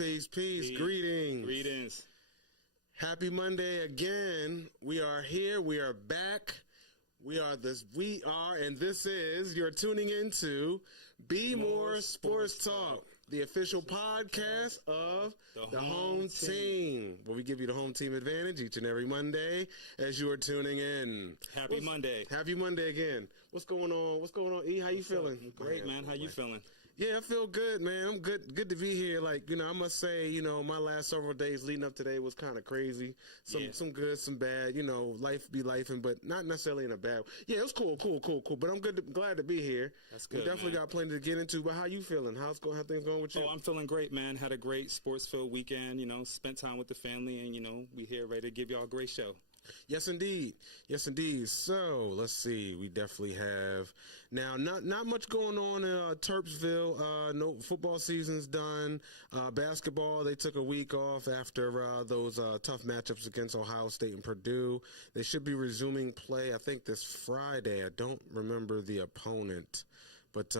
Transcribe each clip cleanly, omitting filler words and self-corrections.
Peace. Greetings. Greetings. Happy Monday again. We are here. We are back. And this is, you're tuning into BMore Sports Talk, the official podcast of the home team, where we give you the home team advantage each and every Monday as you are tuning in. Happy Monday again. What's going on, E? How you feeling? Great, man. How you feeling? Yeah, I feel good, man. I'm good to be here. I must say, my last several days leading up today was kind of crazy. Some good, some bad. Life be lifing, but not necessarily in a bad way. Yeah, it was cool. But I'm glad to be here. That's good. We definitely got plenty to get into. But how you feeling? How things going with you? Oh, I'm feeling great, man. Had a great sports-filled weekend. Spent time with the family, and we here ready to give y'all a great show. Yes, indeed. So let's see. We definitely have now not much going on in Terpsville. No football season's done. Basketball, they took a week off after those tough matchups against Ohio State and Purdue. They should be resuming play, I think, this Friday. I don't remember the opponent, but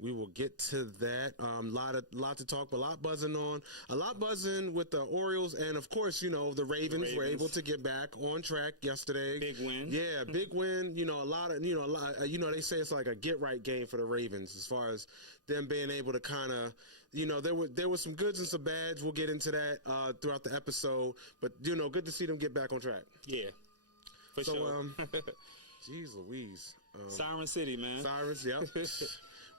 we will get to that. Lot to talk, but a lot buzzing with the Orioles, and of course, the Ravens were able to get back on track yesterday. Big win. Yeah, big win. They say it's like a get right game for the Ravens as far as them being able to kind of, there were some goods and some bads. We'll get into that throughout the episode, but good to see them get back on track. Yeah, for sure. Jeez Louise. Siren City, man. Sirens, yep.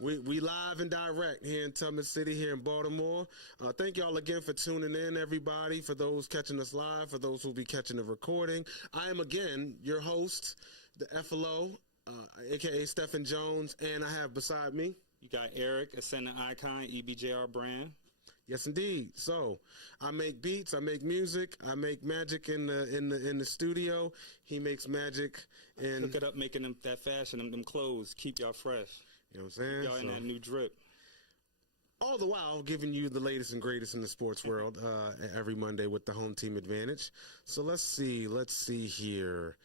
We live and direct here in Tubman City, here in Baltimore. Thank y'all again for tuning in, everybody, for those catching us live, for those who will be catching the recording. I am, again, your host, the F.L.O, a.k.a. Stephen Jones, and I have beside me... You got Eric, Ascendant Icon, EBJR brand. Yes, indeed. So, I make beats, I make music, I make magic in the studio. He makes magic and Hook it up, making them that fashion, them clothes, keep y'all fresh. You know what I'm saying? Y'all in that new drip. All the while giving you the latest and greatest in the sports world every Monday with the home team advantage. So let's see here.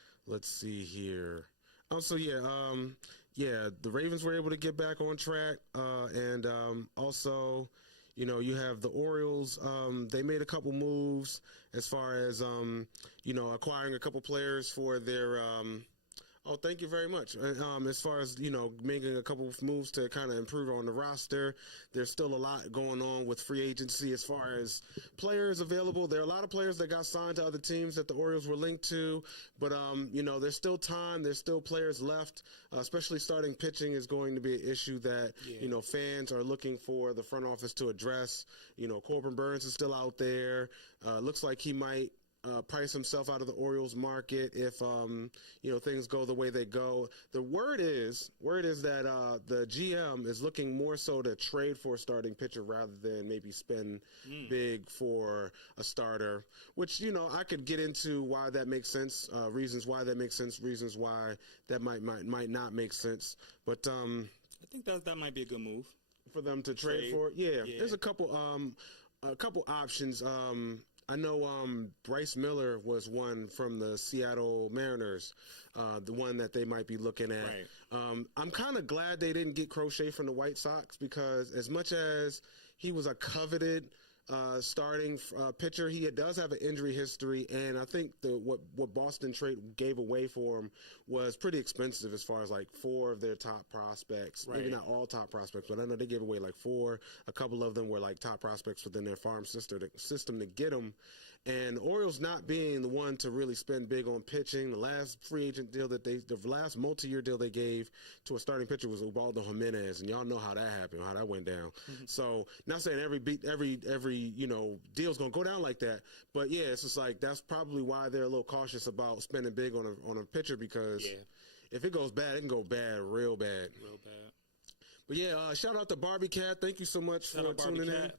Also, the Ravens were able to get back on track, and also, you have the Orioles. They made a couple moves as far as acquiring a couple players for their. Oh, thank you very much. As far as, making a couple of moves to kind of improve on the roster, there's still a lot going on with free agency as far as players available. There are a lot of players that got signed to other teams that the Orioles were linked to, but, there's still time. There's still players left, especially starting pitching is going to be an issue that, fans are looking for the front office to address. Corbin Burns is still out there. Looks like he might price himself out of the Orioles market if things go the way they go. The word is that the GM is looking more so to trade for a starting pitcher rather than maybe spend big for a starter, which I could get into why that makes sense, reasons why that makes sense, reasons why that might not make sense. But I think that might be a good move for them to trade for. Yeah, there's a couple options. I know Bryce Miller was one from the Seattle Mariners, the one that they might be looking at. Right. I'm kind of glad they didn't get Crochet from the White Sox because as much as he was a coveted starting pitcher, he does have an injury history, and I think what Boston trade gave away for him was pretty expensive as far as like 4 of their top prospects. Right. Maybe not all top prospects, but I know they gave away like 4. A couple of them were like top prospects within their farm system to get them. And Orioles not being the one to really spend big on pitching, the last free agent deal the last multi-year deal they gave to a starting pitcher was Ubaldo Jimenez, and y'all know how that happened, how that went down. Mm-hmm. So not saying every deal's gonna go down like that, but yeah, it's just like that's probably why they're a little cautious about spending big on a pitcher because if it goes bad, it can go bad, real bad. But yeah, shout out to Barbie Cat. Thank you so much for tuning in.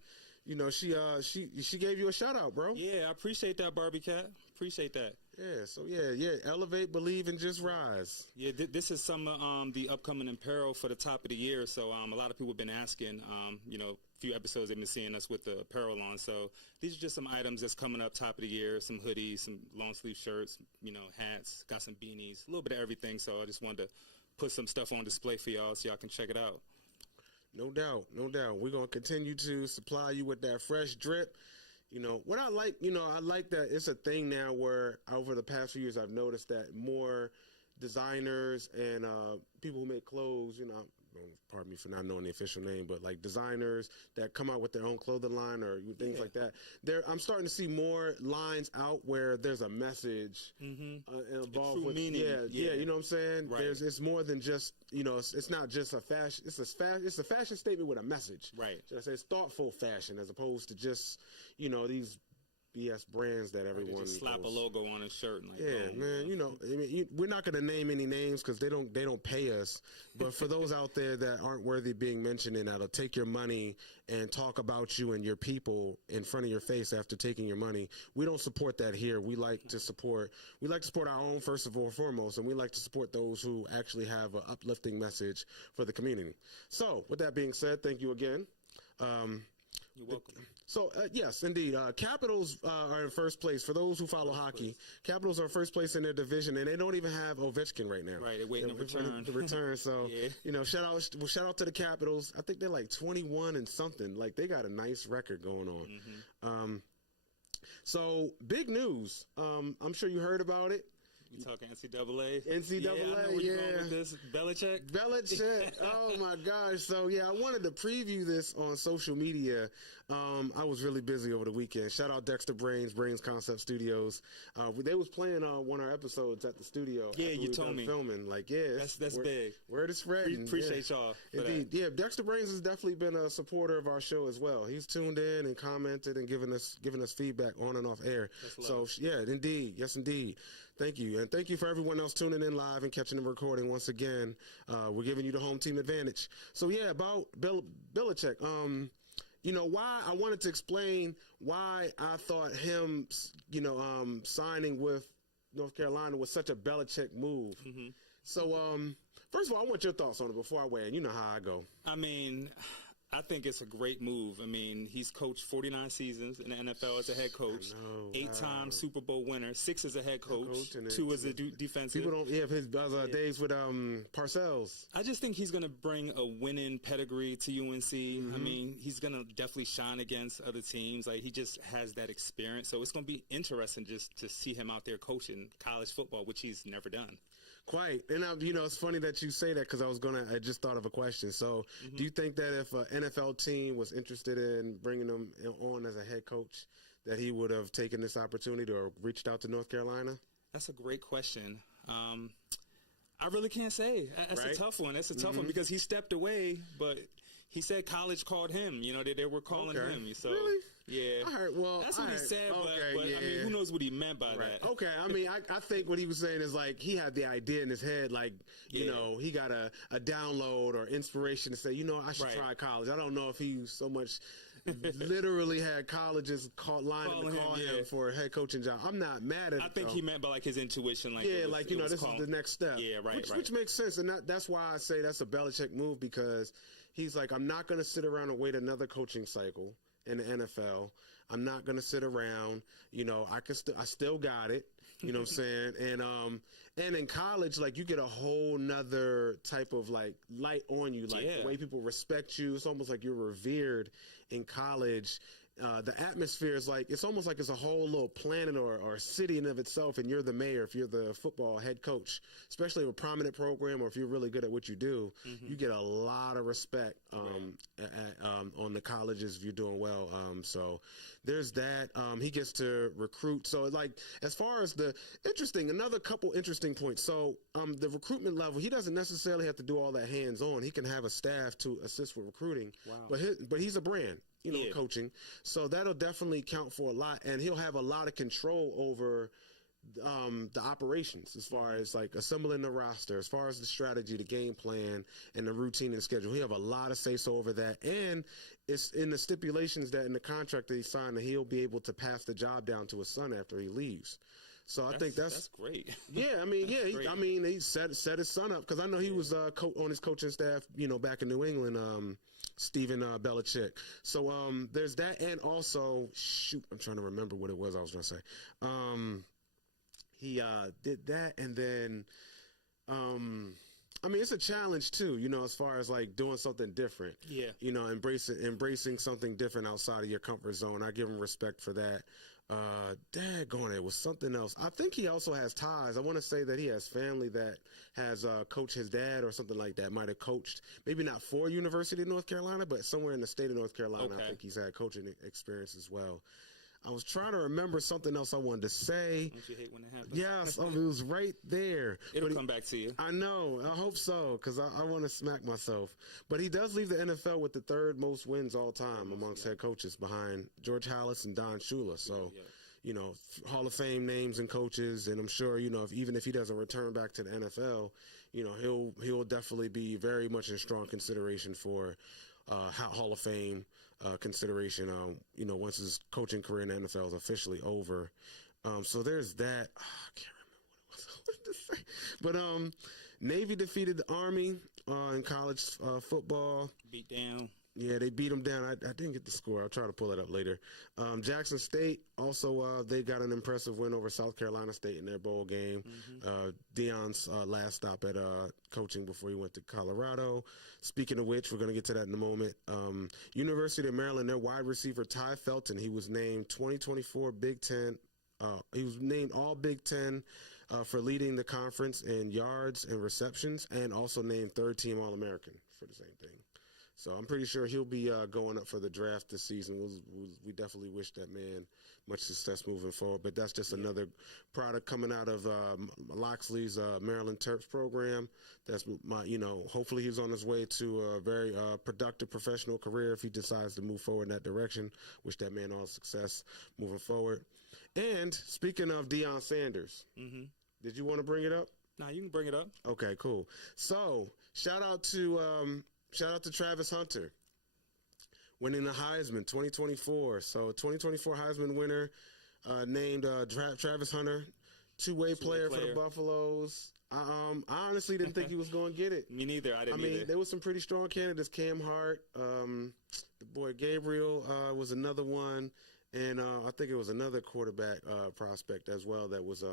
She gave you a shout out, bro. Yeah, I appreciate that, Barbie Cat. Appreciate that. Yeah, so yeah. Elevate, believe, and just rise. Yeah, this is some of the upcoming apparel for the top of the year. So a lot of people have been asking, a few episodes they've been seeing us with the apparel on. So these are just some items that's coming up top of the year, some hoodies, some long sleeve shirts, hats, got some beanies, a little bit of everything. So I just wanted to put some stuff on display for y'all so y'all can check it out. No doubt, no doubt. We're going to continue to supply you with that fresh drip. What I like, I like that it's a thing now where over the past few years I've noticed that more designers and people who make clothes, pardon me for not knowing the official name, but like designers that come out with their own clothing line or things like that. I'm starting to see more lines out where there's a message involved with meaning. Yeah, you know what I'm saying? Right. It's more than just it's not just a fashion. It's a fashion statement with a message. Right. Should I say it's thoughtful fashion as opposed to just these BS brands that everyone just slap a logo on a shirt. And man. We're not going to name any names because they don't pay us. But for those out there that aren't worthy of being mentioned and that'll take your money and talk about you and your people in front of your face after taking your money, we don't support that here. We like to support our own first of all foremost, and we like to support those who actually have an uplifting message for the community. So with that being said, thank you again. You're welcome. So, yes, indeed. Capitals are in first place. For those who follow hockey, Capitals are first place in their division, and they don't even have Ovechkin right now. Right, they're waiting to return. To return. So, shout out to the Capitals. I think they're like 21 and something. Like, they got a nice record going on. So, big news. I'm sure you heard about it. You talking NCAA? NCAA, yeah. I know where you're going with this. Belichick? Oh, my gosh. So, yeah, I wanted to preview this on social media. I was really busy over the weekend. Shout out Dexter Brains Concept Studios. They was playing one of our episodes at the studio. Yeah, you told me. Filming. Like, that's big. Word is spreading. Appreciate y'all. Indeed. Yeah, Dexter Brains has definitely been a supporter of our show as well. He's tuned in and commented and given us feedback on and off air. So, yeah, indeed. Yes, indeed. Thank you. And thank you for everyone else tuning in live and catching the recording once again. We're giving you the home team advantage. So, yeah, about Bill Belichick. Why I wanted to explain why I thought him, signing with North Carolina was such a Belichick move. So, first of all, I want your thoughts on it before I weigh in. You know how I go. I mean, I think it's a great move. I mean, he's coached 49 seasons in the NFL as a head coach. 8-time Super Bowl winner, 6 as a head coach, 2 as a defensive. People don't his days with Parcells. I just think he's going to bring a winning pedigree to UNC. I mean, he's going to definitely shine against other teams. Like, he just has that experience. So it's going to be interesting just to see him out there coaching college football, which he's never done. Quite. And, it's funny that you say that because I just thought of a question. So do you think that if an NFL team was interested in bringing him on as a head coach, that he would have taken this opportunity or reached out to North Carolina? That's a great question. I really can't say. That's a tough one. That's a tough one because he stepped away, but he said college called him. They were calling him. So, really? Yeah. I heard, well, that's what he said, but yeah. I mean, who knows what he meant by that? Okay, I mean, I think what he was saying is like he had the idea in his head, like, he got a download or inspiration to say, I should try college. I don't know if he so much literally had colleges lining to call him for a head coaching job. I'm not mad at it. I think he meant by like his intuition. Like, this is the next step. Yeah, right. Which makes sense, and that's why I say that's a Belichick move because he's like, I'm not going to sit around and wait another coaching cycle in the NFL. I'm not going to sit around. I still got it. You know what I'm saying? And in college, like, you get a whole nother type of like light on you, like the way people respect you. It's almost like you're revered in college. The atmosphere is like, it's almost like it's a whole little planet or city in of itself, and you're the mayor if you're the football head coach, especially with a prominent program or if you're really good at what you do, you get a lot of respect on the colleges if you're doing well. So there's that. He gets to recruit. So like, as far as another couple interesting points. So the recruitment level, he doesn't necessarily have to do all that hands-on. He can have a staff to assist with recruiting. Wow. But he's a brand. Coaching. So that'll definitely count for a lot. And he'll have a lot of control over the operations as far as like assembling the roster, as far as the strategy, the game plan, and the routine and schedule. He'll have a lot of say-so over that. And it's in the stipulations that in the contract that he signed that he'll be able to pass the job down to his son after he leaves. So I think that's great. Yeah, I mean, he set his son up because I know he was on his coaching staff, back in New England, Stephen Belichick. So there's that, and also, I'm trying to remember what it was I was going to say. He did that, and then I mean, it's a challenge too, as far as like doing something different. Yeah. Embracing something different outside of your comfort zone. I give him respect for that. Daggone, it was something else. I think he also has ties. I want to say that he has family that has coached his dad or something like that. Might have coached, maybe not for University of North Carolina, but somewhere in the state of North Carolina. Okay. I think he's had coaching experience as well. I was trying to remember something else I wanted to say. Don't you hate when it happens? Yes, it was right there. It'll come back to you. I know. I hope so, because I want to smack myself. But he does leave the NFL with the third most wins all time amongst head coaches behind George Halas and Don Shula. So, Hall of Fame names and coaches. And I'm sure, even if he doesn't return back to the NFL, he'll definitely be very much in strong consideration for Hall of Fame consideration, once his coaching career in the NFL is officially over. So there's that. I can't remember what I wanted to say. But Navy defeated the Army in college football. Beat down. Yeah, they beat them down. I didn't get the score. I'll try to pull it up later. Jackson State, also, they got an impressive win over South Carolina State in their bowl game. Deion's last stop at coaching before he went to Colorado. Speaking of which, we're going to get to that in a moment. University of Maryland, their wide receiver, Ty Felton, he was named 2024 Big Ten. He was named All Big Ten for leading the conference in yards and receptions, and also named third-team All-American for the same thing. So I'm pretty sure he'll be going up for the draft this season. We definitely wish that man much success moving forward. But that's just another product coming out of Loxley's Maryland Terps program. That's hopefully he's on his way to a very productive professional career if he decides to move forward in that direction. Wish that man all success moving forward. And speaking of Deion Sanders, did you want to bring it up? Nah, you can bring it up. Okay, cool. So shout out to Travis Hunter winning the Heisman 2024. So 2024 Heisman winner named Travis Hunter, two-way player for the Buffaloes. I honestly didn't think he was going to get it. Me neither. I didn't either. There was some pretty strong candidates. Cam Hart, the boy Gabriel was another one. And I think it was another quarterback prospect as well that was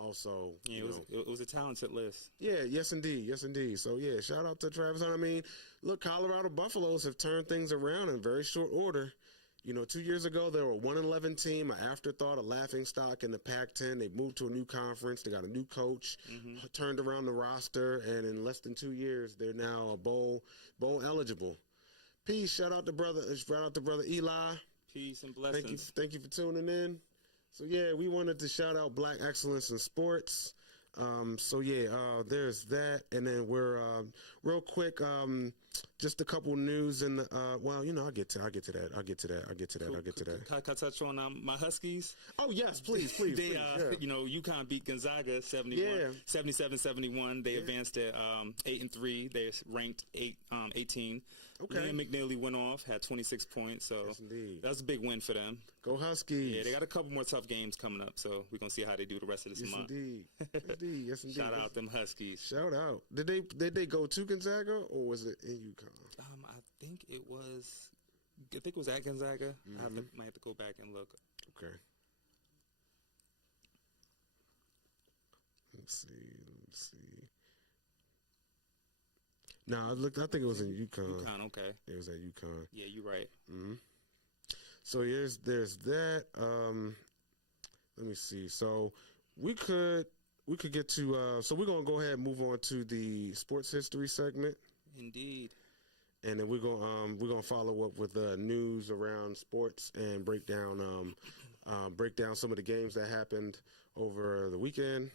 also, it was a talented list. Yeah, yes, indeed. So, yeah, shout out to Travis Hunter. I mean, look, Colorado Buffaloes have turned things around in very short order. 2 years ago, they were a 1-11 team, an afterthought, a laughingstock in the Pac-10. They moved to a new conference. They got a new coach, turned around the roster, and in less than 2 years, they're now bowl eligible. Peace. Shout out to brother Eli. Peace and blessings. Thank you for tuning in. So, yeah, we wanted to shout out Black Excellence in Sports. There's that. And then we're real quick, just a couple news and I'll get to that. Can I touch on my Huskies? Oh, yes, please. They, UConn beat Gonzaga 77-71. They advanced at 8-3. They're ranked 18. Okay. Liam McNeely went off, had 26 points. So yes, that's a big win for them. Go Huskies. Yeah, they got a couple more tough games coming up, so we're going to see how they do the rest of this month. Yes, indeed. Shout out them Huskies. Shout out. Did they go to Gonzaga or was it in UConn? I think it was at Gonzaga. Might have to go back and look. Okay. Let's see. No, I think it was in UConn. UConn, okay. It was at UConn. Yeah, you're right. So there's that. Let me see. So we could get to. So we're gonna go ahead and move on to the sports history segment. Indeed. And then we're gonna follow up with news around sports and break down some of the games that happened over the weekend.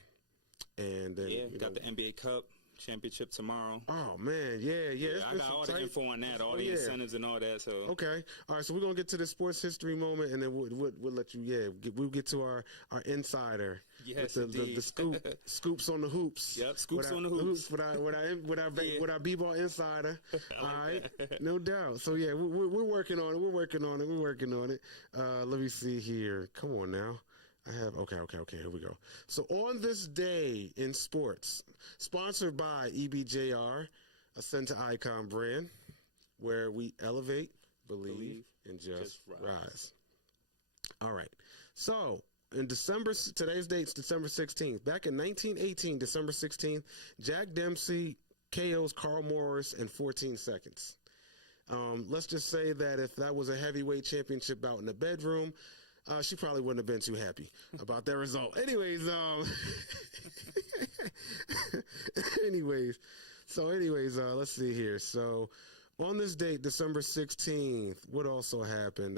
And then we got the NBA Cup championship tomorrow. Oh man, yeah. I got all the info on that, all the incentives and all that. So okay, all right. So we're gonna get to the sports history moment, and then we'll let you. We'll get to our insider. Yes, the scoops on the hoops. Yep, scoops on the hoops. With our b-ball insider. All right, no doubt. So yeah, we're working on it. We're working on it. Let me see here. Come on now. I have okay. Here we go. So on this day in sports, sponsored by EBJR, a Center Icon brand, where we elevate, believe and just rise. All right. So in today's date's December 16th. Back in 1918, December 16th, Jack Dempsey KOs Carl Morris in 14 seconds. Let's just say that if that was a heavyweight championship bout in the bedroom, she probably wouldn't have been too happy about that result. Anyways, let's see here. So on this date, December 16th, what also happened?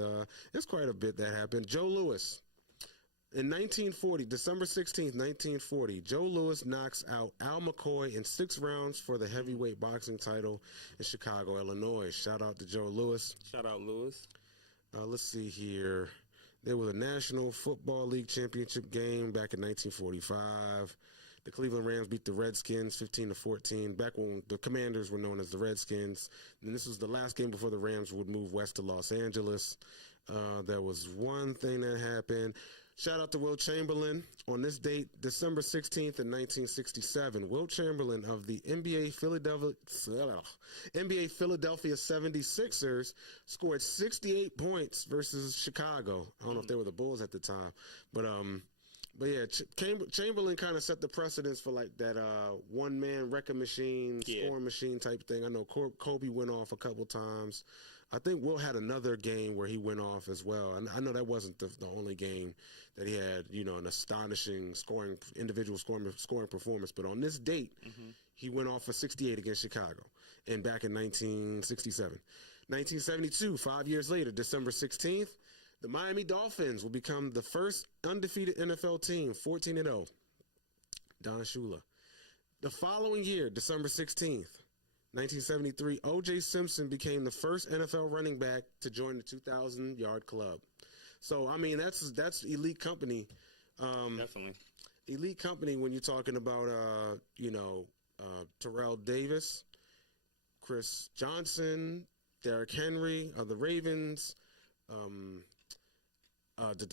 There's quite a bit that happened. Joe Louis. In 1940, December 16th, 1940, Joe Louis knocks out Al McCoy in 6 rounds for the heavyweight boxing title in Chicago, Illinois. Shout out to Joe Louis. Shout out Louis. Let's see here. There was a National Football League championship game back in 1945. The Cleveland Rams beat the Redskins 15-14, back when the Commanders were known as the Redskins. And this was the last game before the Rams would move west to Los Angeles. There was one thing that happened. Shout out to Wilt Chamberlain. On this date, December 16th in 1967, Wilt Chamberlain of the NBA Philadelphia 76ers scored 68 points versus Chicago. I don't know if they were the Bulls at the time. But yeah, Chamberlain kind of set the precedence for like that one-man wrecking machine, scoring machine type thing. I know Kobe went off a couple times. I think Will had another game where he went off as well. And I know that wasn't the only game that he had, an astonishing individual scoring performance. But on this date, he went off for 68 against Chicago, and back in 1967. 1972, 5 years later, December 16th, the Miami Dolphins will become the first undefeated NFL team, 14-0. Don Shula. The following year, December 16th, 1973, O.J. Simpson became the first NFL running back to join the 2,000-yard club. So, I mean, that's elite company. Definitely. Elite company when you're talking about, Terrell Davis, Chris Johnson, Derrick Henry of the Ravens,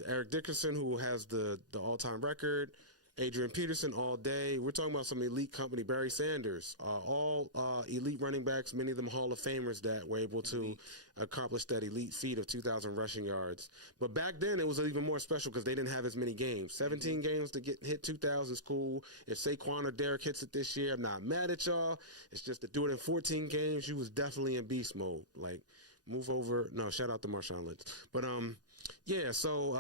Eric Dickerson, who has the all-time record, Adrian Peterson all day. We're talking about some elite company. Barry Sanders, all elite running backs, many of them Hall of Famers that were able to accomplish that elite feat of 2,000 rushing yards. But back then it was even more special because they didn't have as many games. 17 games to hit 2,000 is cool. If Saquon or Derek hits it this year, I'm not mad at y'all. It's just to do it in 14 games, you was definitely in beast mode. Like, move over. No, shout out to Marshawn Lynch. But so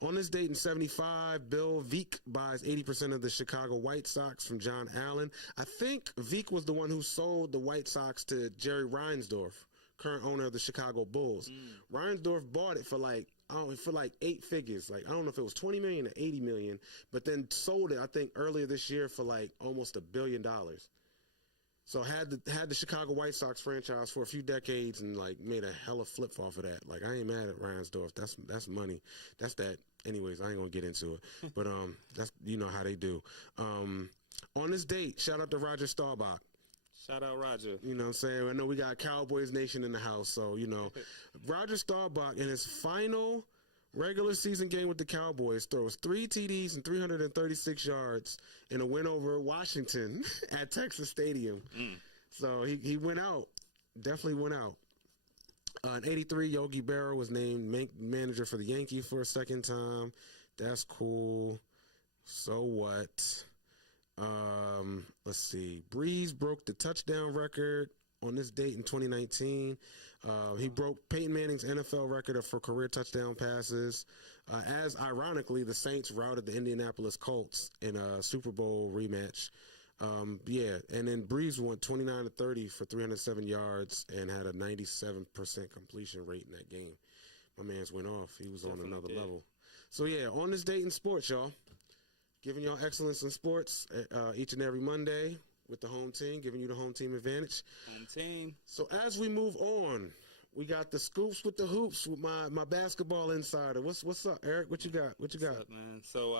on this date in 75, Bill Veeck buys 80% of the Chicago White Sox from John Allen. I think Veeck was the one who sold the White Sox to Jerry Reinsdorf, current owner of the Chicago Bulls. Reinsdorf bought it for like 8 figures. Like, I don't know if it was $20 million or $80 million, but then sold it, I think, earlier this year for like almost $1 billion. So had the Chicago White Sox franchise for a few decades and like made a hella flip off of that. Like, I ain't mad at Reinsdorf. That's money. That's that. Anyways, I ain't gonna get into it. But that's how they do. On this date, shout out to Roger Staubach. Shout out Roger. You know what I'm saying? I know we got Cowboys Nation in the house, so Roger Staubach in his final regular season game with the Cowboys throws 3 TDs and 336 yards in a win over Washington at Texas Stadium. So he went out. Definitely went out. In 83, Yogi Berra was named manager for the Yankees for a second time. That's cool. So what? Let's see. Breeze broke the touchdown record on this date in 2019. He broke Peyton Manning's NFL record for career touchdown passes, as ironically the Saints routed the Indianapolis Colts in a Super Bowl rematch. And then Breeze went 29-30 for 307 yards and had a 97% completion rate in that game. My man's went off. He was on another level. So on this date in sports, y'all, giving y'all excellence in sports each and every Monday with the home team, giving you the home team advantage. Home team. So as we move on, we got the scoops with the hoops with my basketball insider. What's up, Eric? What you got? What's up, man? So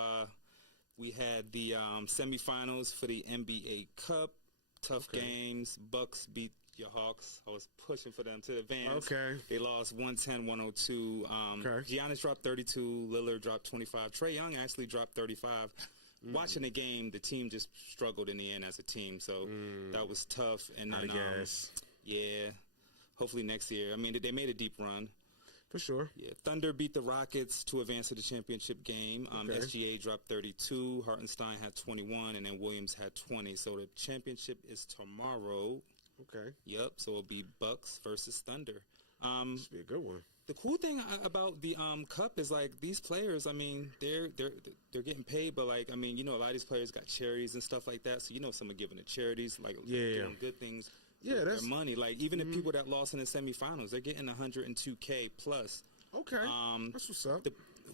we had the semifinals for the NBA Cup. Tough games. Bucks beat your Hawks. I was pushing for them to advance. Okay. They lost 110-102. Giannis dropped 32. Lillard dropped 25. Trae Young actually dropped 35. Watching the game, the team just struggled in the end as a team, so that was tough. And then, hopefully next year. I mean, they made a deep run. For sure. Yeah, Thunder beat the Rockets to advance to the championship game. Okay. SGA dropped 32. Hartenstein had 21, and then Williams had 20. So the championship is tomorrow. Okay. Yep. So it'll be Bucks versus Thunder. Should be a good one. The cool thing about the cup is like these players. I mean, they're getting paid, but like I mean, you know, a lot of these players got charities and stuff like that. So you know, some are giving to charities, like doing good things. Yeah, that's their money. Like even the people that lost in the semifinals, they're getting $102K plus. okay. That's what's up.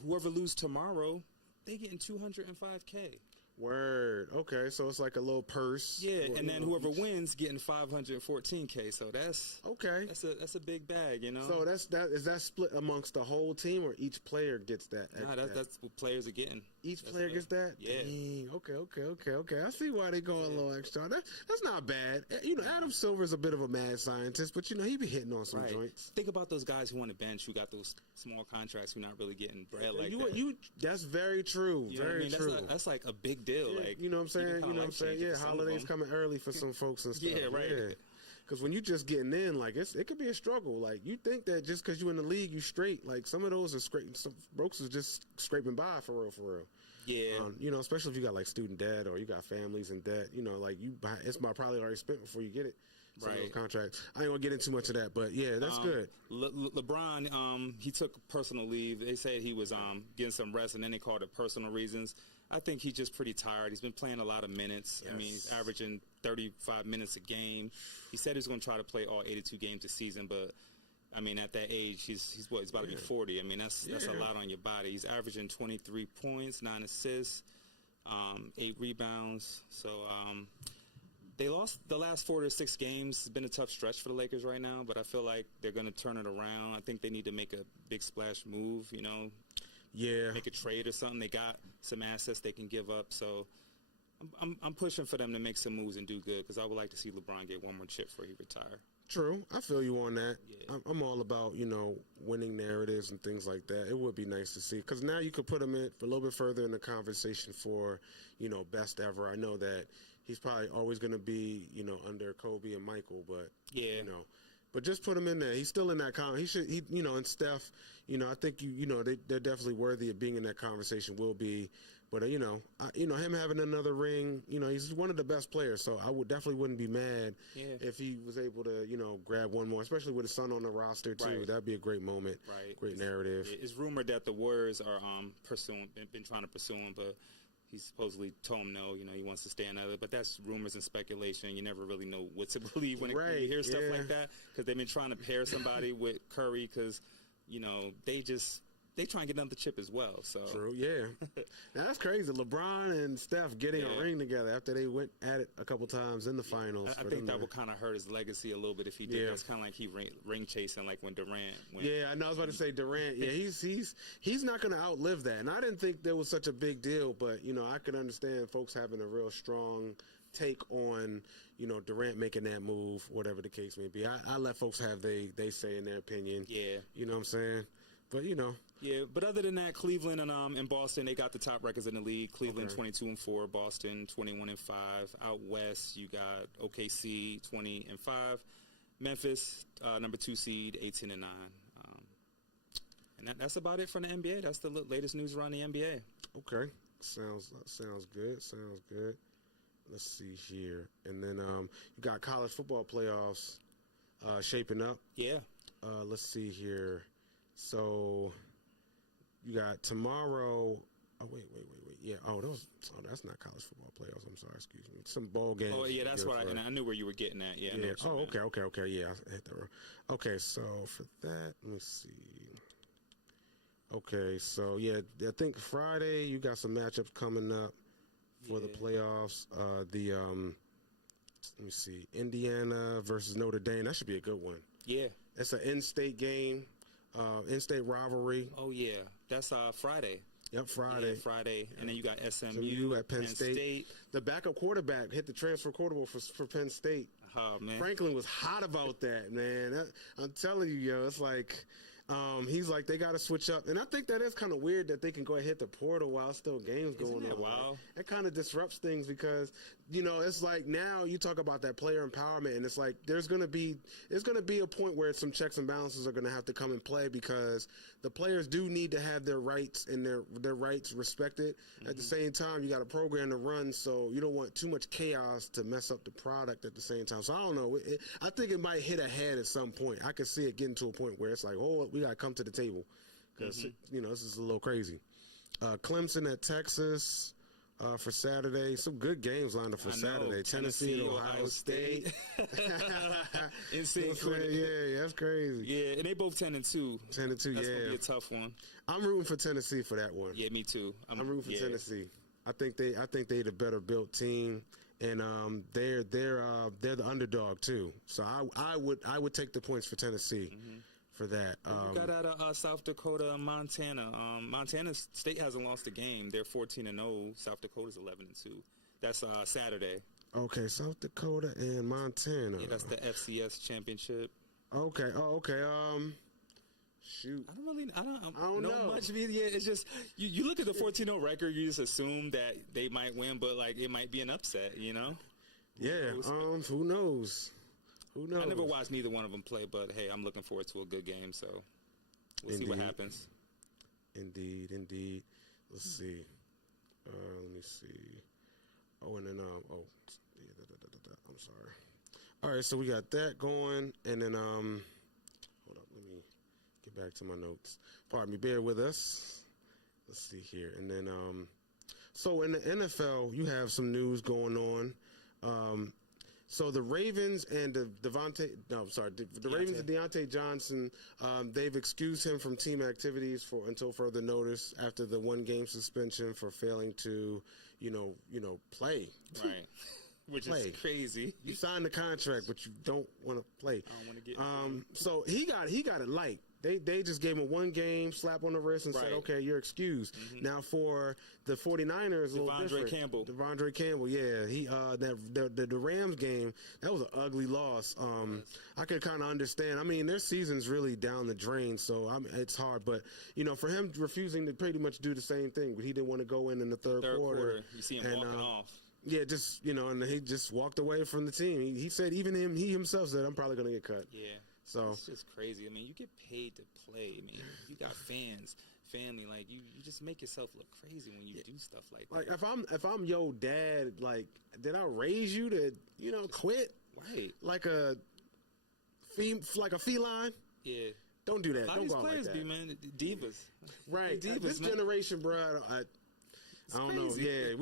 Whoever lose tomorrow, they getting $205K. Word. Okay, so it's like a little purse. Yeah, and then whoever wins getting $514K. So that's okay. That's a big bag, you know. So is that split amongst the whole team, or each player gets that? Nah, that's what players are getting. Each player gets that. Yeah. Dang. Okay. I see why they go a little extra. That's not bad. You know, Adam Silver's a bit of a mad scientist, but you know he be hitting on some joints. Think about those guys who on the bench who got those small contracts who not really getting bread like that. That's very true. You know very what I mean? true. That's like a big deal. Yeah, like you know what I'm saying? You know what I'm saying? Yeah, holidays coming early for some folks and stuff. Yeah, right. Because when you just getting in, like it could be a struggle. Like you think that just because you in the league, you straight. Like some of those are scraping. Some folks are just scraping by for real. Yeah. You know, especially if you got like student debt or you got families in debt. You know, like it's probably already spent before you get it. Right. Contract. I ain't gonna get into much of that, but yeah, that's good. LeBron, he took personal leave. They said he was getting some rest, and then they called it personal reasons. I think he's just pretty tired. He's been playing a lot of minutes. Yes. I mean, he's averaging 35 minutes a game. He said he's going to try to play all 82 games this season, but I mean, at that age, he's about to be 40. I mean, that's a lot on your body. He's averaging 23 points, 9 assists, 8 rebounds. So they lost the last 4 to 6 games. It's been a tough stretch for the Lakers right now, but I feel like they're going to turn it around. I think they need to make a big splash move, you know. Yeah. Make a trade or something. They got some assets they can give up. So I'm pushing for them to make some moves and do good because I would like to see LeBron get one more chip before he retire. True. I feel you on that. Yeah. I'm all about, you know, winning narratives and things like that. It would be nice to see because now you could put him in a little bit further in the conversation for, you know, best ever. I know that he's probably always going to be, you know, under Kobe and Michael, but, you know. But just put him in there. He's still in that you know, and Steph, you know, I think they're definitely worthy of being in that conversation. Will be, but you know, him having another ring, you know, he's one of the best players. So I wouldn't be mad if he was able to, you know, grab one more, especially with his son on the roster too. Right. That'd be a great moment, great narrative. It's rumored that the Warriors are been trying to pursue him, but he supposedly told him no, you know, he wants to stay another. But that's rumors and speculation. You never really know what to believe when you hear stuff like that because they've been trying to pair somebody with Curry because, you know, they try and get another chip as well. So true, yeah. Now, that's crazy. LeBron and Steph getting a ring together after they went at it a couple times in the finals. I think that will kind of hurt his legacy a little bit if he did. It's kind of like he ring chasing like when Durant went. Yeah, I know. I was about to say Durant. Yeah, he's not going to outlive that. And I didn't think there was such a big deal, but you know, I could understand folks having a real strong take on, you know, Durant making that move, whatever the case may be. I let folks have they say in their opinion. Yeah, you know what I'm saying. But you know. Yeah, but other than that, Cleveland and Boston, they got the top records in the league. Cleveland 22-4, Boston 21-5. Out west, you got OKC 20-5, Memphis number 2 seed 18-9. And that's about it from the NBA. That's the latest news around the NBA. Okay, sounds good. Sounds good. Let's see here, and then you got college football playoffs shaping up. Yeah. Let's see here. So you got tomorrow. Oh wait. Yeah. That's not college football playoffs. I'm sorry. Excuse me. Some ball games. Oh yeah, that's what I knew where you were getting at. Yeah. Yeah. Oh, okay. Yeah, I hit that wrong. Okay, so for that, let me see. Okay, so yeah, I think Friday you got some matchups coming up for the playoffs. Let me see, Indiana versus Notre Dame. That should be a good one. Yeah. It's an in-state game. In-state rivalry. Oh, yeah. That's Friday. Yep, Friday. Yeah, Friday. And then you got SMU at Penn State. The backup quarterback hit the transfer portal for Penn State. Oh, man. Franklin was hot about that, man. I'm telling you, yo, it's like, He's like, they got to switch up. And I think that is kind of weird that they can go ahead and hit the portal while still games going on. Wow. It kind of disrupts things because, it's like now you talk about that player empowerment, and it's like there's going to be a point where some checks and balances are going to have to come in play because the players do need to have their rights and their rights respected. Mm-hmm. At the same time, you got a program to run, so you don't want too much chaos to mess up the product at the same time. So I don't know. I think it might hit a head at some point. I could see it getting to a point where it's like, oh, we got to come to the table because, this is a little crazy. Clemson at Texas for Saturday. Some good games lined up for Saturday. Tennessee and Ohio State. Insane. Yeah, that's crazy. Yeah, and they both 10-2. 10-2, that's going to be a tough one. I'm rooting for Tennessee for that one. Yeah, me too. I'm rooting for Tennessee. I think they the better built team. And they're the underdog too, so I would take the points for Tennessee for that. We got out of South Dakota and Montana. Montana State hasn't lost a game. They're 14-0. South Dakota's 11-2. That's Saturday. Okay, South Dakota and Montana. Yeah, that's the FCS championship. Okay. Oh, okay. Shoot. I don't know much. Yeah, it's just you look at the 14-0 record, you just assume that they might win, but like it might be an upset, Yeah. Who knows? Who knows? I never watched neither one of them play, but hey, I'm looking forward to a good game. So we'll see what happens. Indeed. Let's see. Let me see. Oh, and then I'm sorry. All right, so we got that going, and then hold up, let me get back to my notes. Pardon me, bear with us. Let's see here. And then, so in the NFL, you have some news going on. So the Ravens and the Ravens and Deontay Johnson, they've excused him from team activities until further notice after the 1-game suspension for failing to, play. Right. Which is crazy. You signed the contract, but you don't want to play. I don't want to get so he got it light. They just gave him a 1-game slap on the wrist and said, okay, you're excused. Now for the 49ers, a little different. Devondre Campbell, yeah. He the Rams game, that was an ugly loss. I could kind of understand. I mean, their season's really down the drain, so it's hard. But, for him refusing to pretty much do the same thing, but he didn't want to go in the third quarter. You see him walking off. Yeah, just, and he just walked away from the team. He said, he himself said, I'm probably going to get cut. Yeah. So it's just crazy. I mean, you get paid to play. I mean, you got fans, family. Like you just make yourself look crazy when you do stuff like that. Like if I'm your dad, like did I raise you to quit? Right. Like a feline. Yeah. Don't do that. A lot Don't of go these players like that. be, man, divas. Right. Divas, this man. generation, bro. I don't know. Yeah,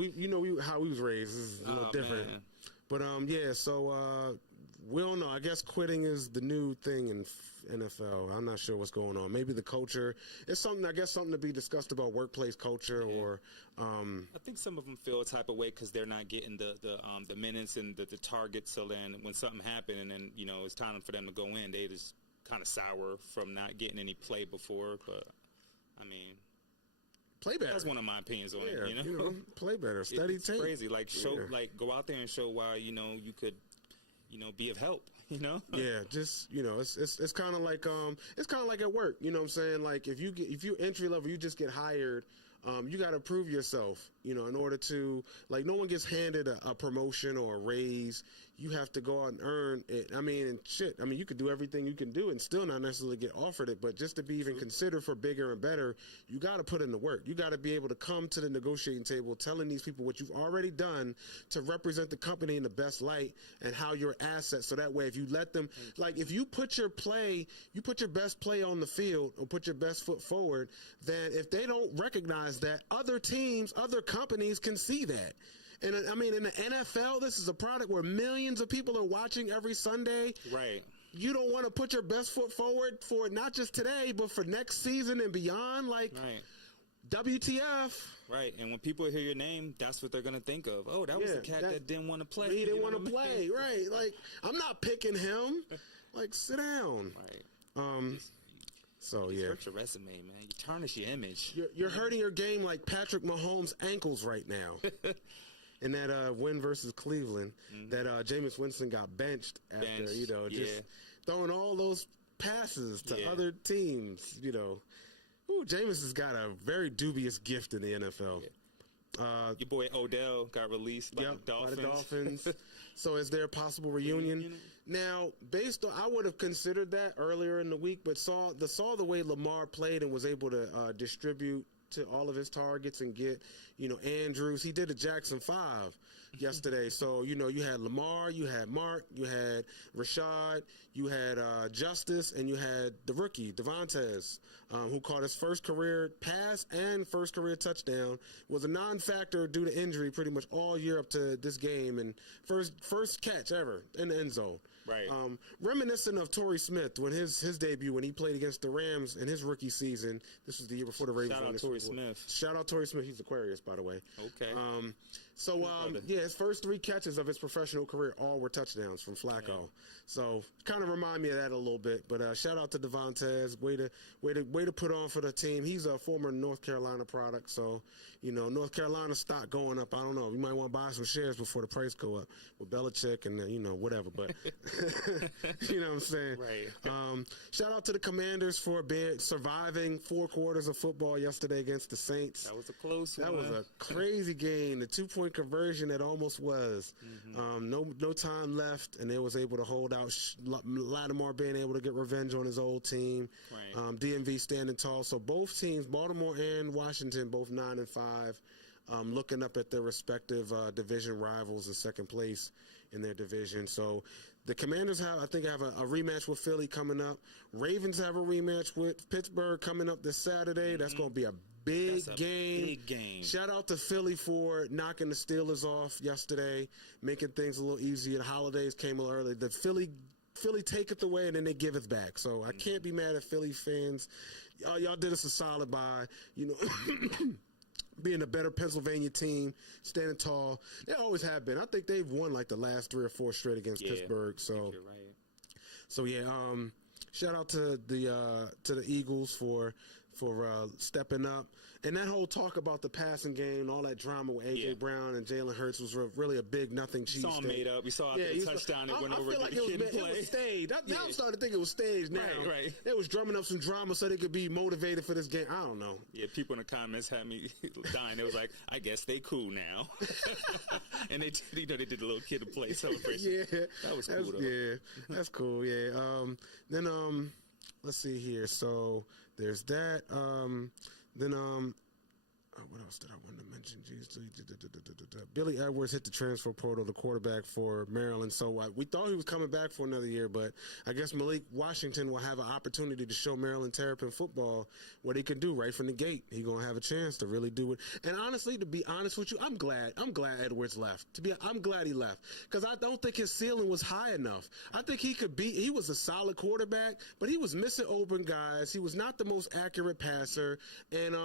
how we was raised is a little different. Man. But so we don't know. I guess quitting is the new thing in NFL. I'm not sure what's going on. Maybe the culture. It's something to be discussed about workplace culture or. I think some of them feel a type of way because they're not getting the minutes and the targets. So then when something happened and then it's time for them to go in, they just kind of sour from not getting any play before. But I mean. Play better. That's one of my opinions on it. Play better. Study tape. It's crazy. Like go out there and show why you could, be of help. Yeah, just it's kind of like at work. You know what I'm saying? Like if you entry level, you just get hired. You got to prove yourself. In order to no one gets handed a promotion or a raise. You have to go out and earn it. I mean, you could do everything you can do and still not necessarily get offered it. But just to be even considered for bigger and better, you got to put in the work. You got to be able to come to the negotiating table telling these people what you've already done to represent the company in the best light and how your assets. So that way, if you let them, if you put your best play on the field or put your best foot forward, then if they don't recognize that, other teams, other companies can see that. And I mean, in the NFL, this is a product where millions of people are watching every Sunday. Right. You don't want to put your best foot forward for not just today, but for next season and beyond. Right. WTF. Right. And when people hear your name, that's what they're going to think of. Oh, that was the cat that didn't want to play. He didn't want to play. Right. I'm not picking him. Sit down. Right. So you hurt your resume, man. You tarnish your image. You're hurting your game like Patrick Mahomes' ankles right now. In that win versus Cleveland, that Jameis Winston got benched after, just throwing all those passes to other teams. You know, Jameis has got a very dubious gift in the NFL. Yeah. Your boy Odell got released by the Dolphins. So is there a possible reunion? Now, based on, I would have considered that earlier in the week, but saw the way Lamar played and was able to distribute to all of his targets and get, Andrews. He did a Jackson 5 yesterday. So, you had Lamar, you had Mark, you had Rashad, you had Justice, and you had the rookie, Devontae, who caught his first career pass and first career touchdown. Was a non-factor due to injury pretty much all year up to this game, and first catch ever in the end zone. Right. Reminiscent of Torrey Smith when his debut when he played against the Rams in his rookie season. This was the year before the Ravens. Shout out Torrey Smith. Shout out Torrey Smith. He's Aquarius, by the way. Okay. His first 3 catches of his professional career all were touchdowns from Flacco. Yeah. So kind of remind me of that a little bit. But shout out to Devontae. Way to put on for the team. He's a former North Carolina product. So, North Carolina stock going up. I don't know. You might want to buy some shares before the price go up with Belichick and, whatever. But you know what I'm saying? Right. Shout out to the Commanders for surviving 4 quarters of football yesterday against the Saints. That was a close one. That was a crazy game. The 2-point conversion that almost was. No time left, and they was able to hold out. Lattimore being able to get revenge on his old team. Right. DMV standing tall. So both teams, Baltimore and Washington, both 9-5, looking up at their respective division rivals in second place in their division. So the Commanders have a rematch with Philly coming up. Ravens have a rematch with Pittsburgh coming up this Saturday. That's going to be a big game. Shout out to Philly for knocking the Steelers off yesterday, making things a little easier. The holidays came a little early. The Philly take it away and then they give it back. So I can't be mad at Philly fans. Y'all did us a solid by, being a better Pennsylvania team, standing tall. They always have been. I think they've won like the last 3 or 4 straight against Pittsburgh. So, you're right. So shout out to the Eagles for stepping up. And that whole talk about the passing game and all that drama with A.J. Brown and Jalen Hurts was really a big nothing cheese. Saw him made up. We saw after the touchdown it went over to the kid play. It was staged. Now I'm starting to think it was staged now. Right. They was drumming up some drama so they could be motivated for this game. I don't know. Yeah, people in the comments had me dying. It was like, I guess they cool now. And they did the little kid play celebration. Yeah. That was cool, though. Yeah, that's cool, yeah. Then let's see here. So there's that. What else did I want to mention? Billy Edwards hit the transfer portal, the quarterback for Maryland. So we thought he was coming back for another year, but I guess Malik Washington will have an opportunity to show Maryland Terrapin football what he can do right from the gate. He's going to have a chance to really do it. And honestly, to be honest with you, I'm glad Edwards left. I'm glad he left because I don't think his ceiling was high enough. I think he was a solid quarterback, but he was missing open guys. He was not the most accurate passer. And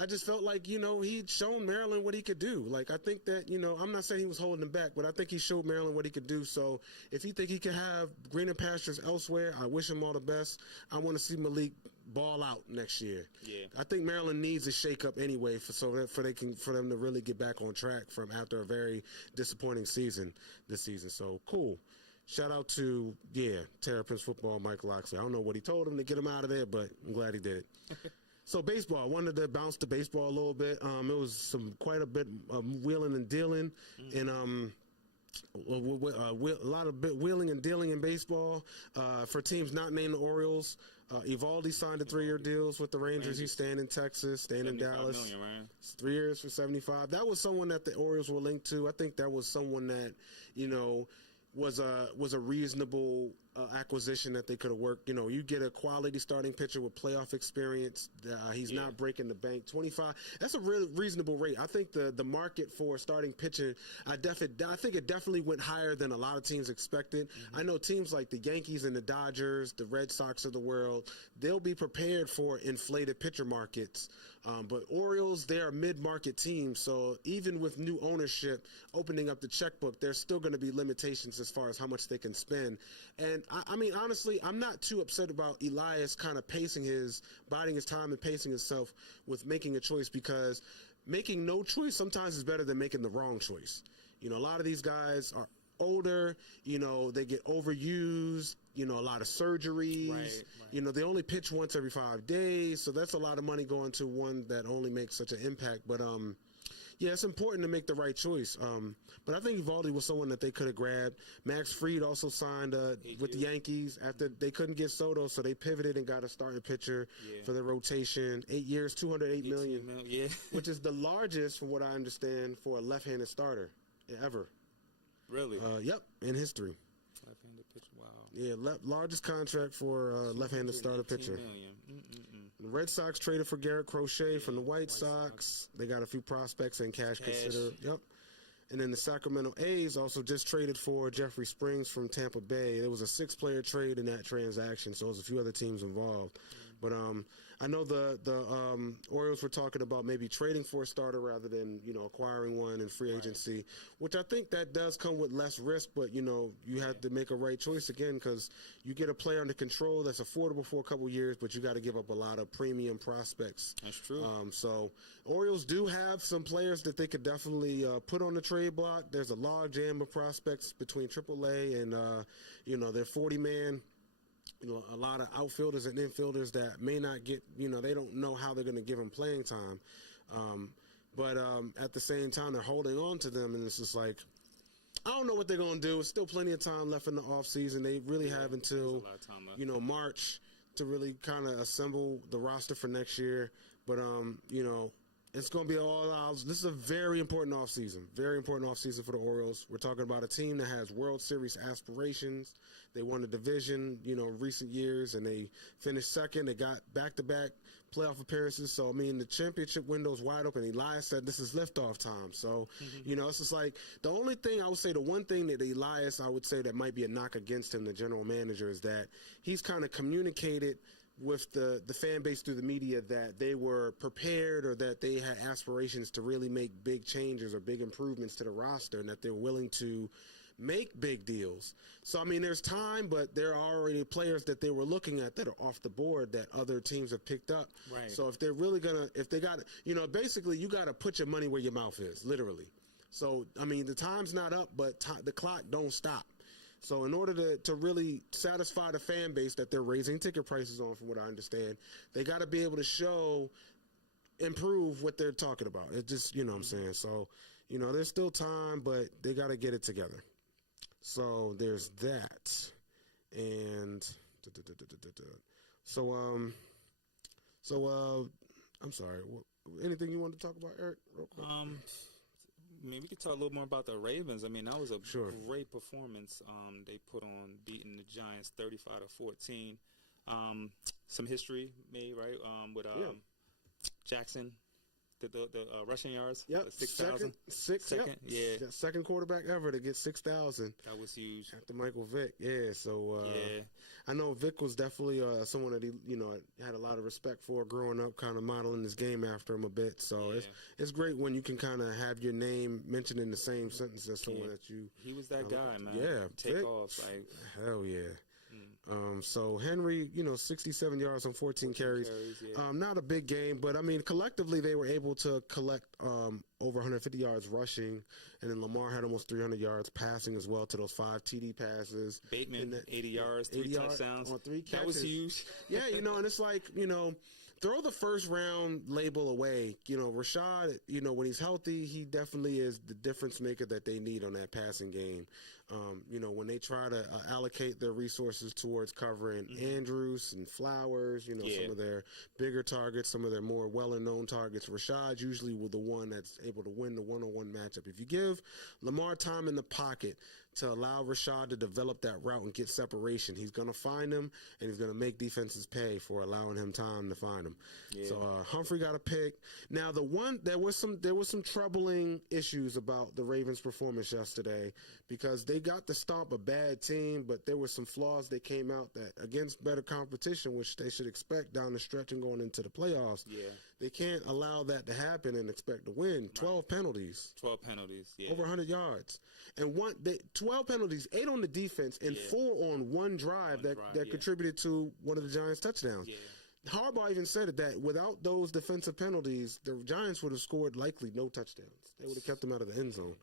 I just felt like, he'd shown Maryland what he could do. Like, I think that, I'm not saying he was holding him back, but I think he showed Maryland what he could do. So if you think he can have greener pastures elsewhere, I wish him all the best. I want to see Malik ball out next year. Yeah. I think Maryland needs a shakeup anyway for them to really get back on track from after a very disappointing season this season. So cool. Shout out to Terrapins football, Mike Loxley. I don't know what he told him to get him out of there, but I'm glad he did it. So baseball, I wanted to bounce to baseball a little bit. It was quite a bit of wheeling and dealing, and a lot of wheeling and dealing in baseball for teams not named the Orioles. Evaldi signed a 3-year deals with the Rangers. He's staying in Texas, staying in Dallas. Million, right? 3 years for $75. That was someone that the Orioles were linked to. I think that was someone that was a reasonable acquisition that they could have worked. You get a quality starting pitcher with playoff experience. He's not breaking the bank. 25. That's a really reasonable rate. I think the market for starting pitcher, I think it definitely went higher than a lot of teams expected. I know teams like the Yankees and the Dodgers, the Red Sox of the world, they'll be prepared for inflated pitcher markets. But Orioles, they're a mid-market team, so even with new ownership opening up the checkbook, there's still going to be limitations as far as how much they can spend. And, I mean, honestly, I'm not too upset about Elias kind of biding his time and pacing himself with making a choice, because making no choice sometimes is better than making the wrong choice. A lot of these guys older. They get overused. A lot of surgeries. Right. They only pitch once every 5 days, so that's a lot of money going to one that only makes such an impact. But yeah, it's important to make the right choice. But I think Eovaldi was someone that they could have grabbed. Max Fried also signed with the Yankees after they couldn't get Soto, so they pivoted and got a starting pitcher for the rotation. 8 years, $208 million, which is the largest, from what I understand, for a left-handed starter ever. Really? Yep, in history. Left-handed pitcher, wow. Yeah, largest contract for left-handed starter pitcher. The Red Sox traded for Garrett Crochet from the White Sox. They got a few prospects and cash considered. Yep. And then the Sacramento A's also just traded for Jeffrey Springs from Tampa Bay. There was a 6-player trade in that transaction, so there's a few other teams involved. But I know the Orioles were talking about maybe trading for a starter rather than acquiring one in free agency, which I think that does come with less risk. But you have to make a right choice again, because you get a player under control that's affordable for a couple years, but you got to give up a lot of premium prospects. That's true. So Orioles do have some players that they could definitely put on the trade block. There's a log jam of prospects between AAA and their 40-man. A lot of outfielders and infielders that may not get, they don't know how they're going to give them playing time. But at the same time, they're holding on to them, and it's just like, I don't know what they're going to do. There's still plenty of time left in the offseason. They really have until, March to really kind of assemble the roster for next year. But, it's going to be all out. This is a very important offseason. Very important offseason for the Orioles. We're talking about a team that has World Series aspirations. They won the division, recent years, and they finished second. They got back-to-back playoff appearances. So, the championship window is wide open. Elias said this is liftoff time. So, it's just like the only thing I would say, the one thing that Elias, I would say that might be a knock against him, the general manager, is that he's kind of communicated with the fan base through the media that they were prepared, or that they had aspirations to really make big changes or big improvements to the roster, and that they're willing to make big deals. So, there's time, but there are already players that they were looking at that are off the board that other teams have picked up. Right. So if they're really if they got, basically you got to put your money where your mouth is, literally. So, the time's not up, but the clock don't stop. So in order to really satisfy the fan base that they're raising ticket prices on, from what I understand, they got to be able to improve what they're talking about. It's just, what I'm saying. So, there's still time, but they got to get it together. So there's that. And I'm sorry. Anything you want to talk about, Eric, real quick? Maybe we could talk a little more about the Ravens. That was a great performance. They put on beating the Giants 35-14. Some history made, right? With Jackson, the rushing yards. Yep, 6,000. Second. Yeah, second quarterback ever to get 6,000. That was huge. After Michael Vick. Yeah. So I know Vick was definitely someone that he had a lot of respect for growing up, kind of modeling his game after him a bit. So it's great when you can kind of have your name mentioned in the same sentence as someone that you. He was that guy, man. Yeah, take Vic, off. Hell yeah. So Henry, 67 yards on 14 carries. Not a big game, but collectively they were able to collect over 150 yards rushing, and then Lamar had almost 300 yards passing as well to those 5 TD passes. Bateman, 80 yards, 3 touchdowns on 3 catches. That was huge. Yeah, and it's like throw the first round label away. Rashad, when he's healthy, he definitely is the difference maker that they need on that passing game. When they try to allocate their resources towards covering Andrews and Flowers, some of their bigger targets, some of their more well-known targets, Rashad's usually the one that's able to win the one-on-one matchup. If you give Lamar time in the pocket to allow Rashad to develop that route and get separation, he's going to find him, and he's going to make defenses pay for allowing him time to find him. Yeah. So Humphrey got a pick. Now there was some troubling issues about the Ravens' performance yesterday, because they got to stomp a bad team, but there were some flaws that came out that against better competition, which they should expect down the stretch and going into the playoffs. Yeah. They can't allow that to happen and expect to win. 12 penalties. 12 penalties, yeah. Over 100 yards. And 12 penalties, 8 on the defense, and 4 on one drive that contributed to one of the Giants' touchdowns. Yeah. Harbaugh even said that without those defensive penalties, the Giants would have scored likely no touchdowns. They would have kept them out of the end zone.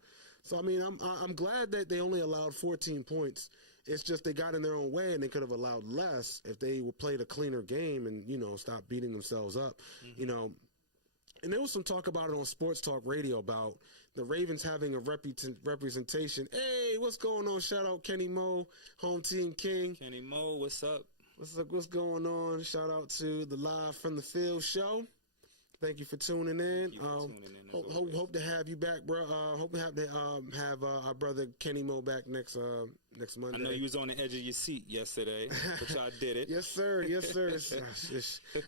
So I mean, I'm glad that they only allowed 14 points. It's just they got in their own way, and they could have allowed less if they played a cleaner game and stop beating themselves up. And there was some talk about it on Sports Talk Radio about the Ravens having a representation. Hey, what's going on? Shout out Kenny Moe, Home Team King. Kenny Moe, what's up? What's going on? Shout out to the Live from the Field show. Thank you for tuning in. Hope to have you back, bro. Hope to have our brother Kenny Moe back next Monday. I know you was on the edge of your seat yesterday, but y'all did it. Yes, sir. Yes, sir.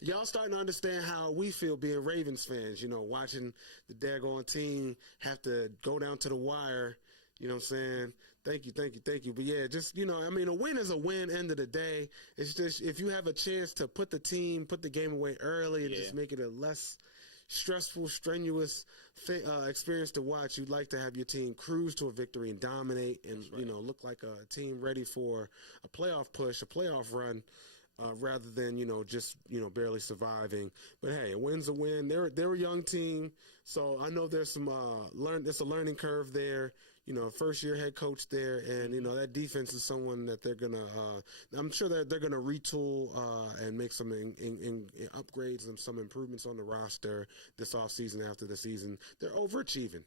Y'all starting to understand how we feel being Ravens fans. Watching the daggone team have to go down to the wire. You know what I'm saying? Thank you. But yeah, just, a win is a win end of the day. It's just, if you have a chance to put the game away early and just make it a less stressful, strenuous experience to watch, you'd like to have your team cruise to a victory and dominate and, look like a team ready for a playoff push, a playoff run. Rather than, just, barely surviving. But hey, a win's a win. They're a young team. So I know there's some, there's a learning curve there. First year head coach there. And, that defense is someone that they're going to, I'm sure that they're going to retool and make some upgrades and some improvements on the roster this offseason after the season. They're overachieving.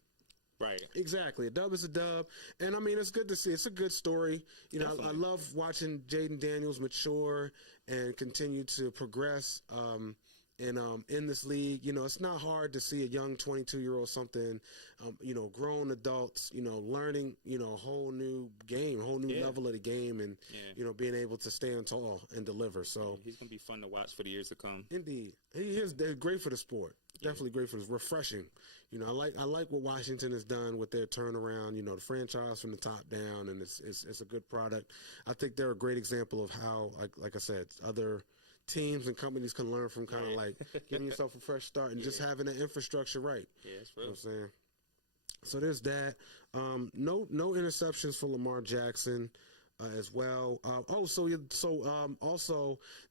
Right. Exactly. A dub is a dub. And, it's good to see. It's a good story. I love watching Jaden Daniels mature and continue to progress in this league. It's not hard to see a young 22-year-old something, grown adults, learning, a whole new game, a whole new level of the game and, being able to stand tall and deliver. So he's going to be fun to watch for the years to come. Indeed. They're great for the sport. Definitely great for this. Refreshing. I like what Washington has done with their turnaround, the franchise from the top down, and it's a good product. I think they're a great example of how, like I said, other teams and companies can learn from kind of like giving yourself a fresh start and just having the infrastructure right. Yeah, that's real. You know what I'm saying? So there's that. No interceptions for Lamar Jackson as well. Also,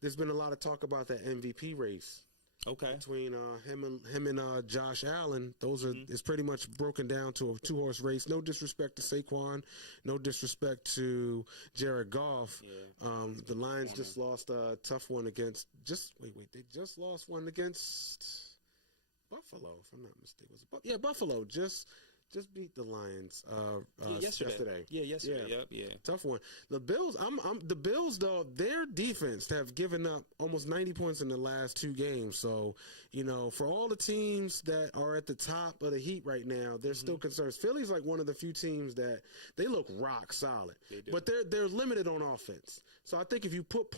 there's been a lot of talk about that MVP race. Okay. Between him and Josh Allen, it's pretty much broken down to a two-horse race. No disrespect to Saquon, no disrespect to Jared Goff. Yeah. The Lions just lost a tough one against. They just lost one against Buffalo, if I'm not mistaken. Buffalo just beat the Lions yesterday. Yeah, yesterday. Yeah. Tough one. The Bills, the Bills though, their defense have given up almost 90 points in the last two games. So, for all the teams that are at the top of the heat right now, there's still concerns. Philly's like one of the few teams that they look rock solid. They do. But they're limited on offense. So I think if you can put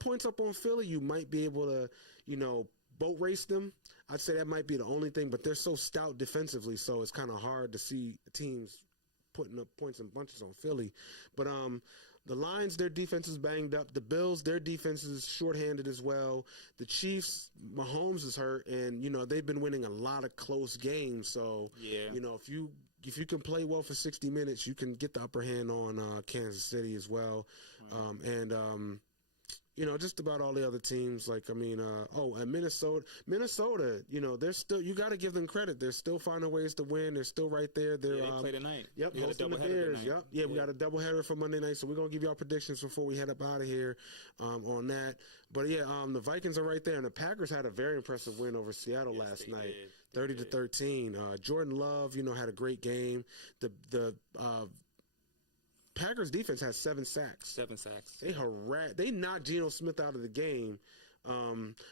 points up on Philly, you might be able to, boat race them. I'd say that might be the only thing, but they're so stout defensively, so it's kind of hard to see teams putting up points in bunches on Philly. But the Lions, their defense is banged up. The Bills, their defense is shorthanded as well. The Chiefs, Mahomes is hurt, and they've been winning a lot of close games. So if you can play well for 60 minutes, you can get the upper hand on Kansas City as well, and just about all the other teams, and Minnesota, they're still, you got to give them credit. They're still finding ways to win. They're still right there. They play tonight. Yep, hosting the Bears. Yep. Yeah, we got a doubleheader for Monday night, so we're going to give you our predictions before we head up out of here on that. But, the Vikings are right there, and the Packers had a very impressive win over Seattle last night, 30-13. Jordan Love, had a great game. The Packers defense has 7 sacks. They knocked Geno Smith out of the game.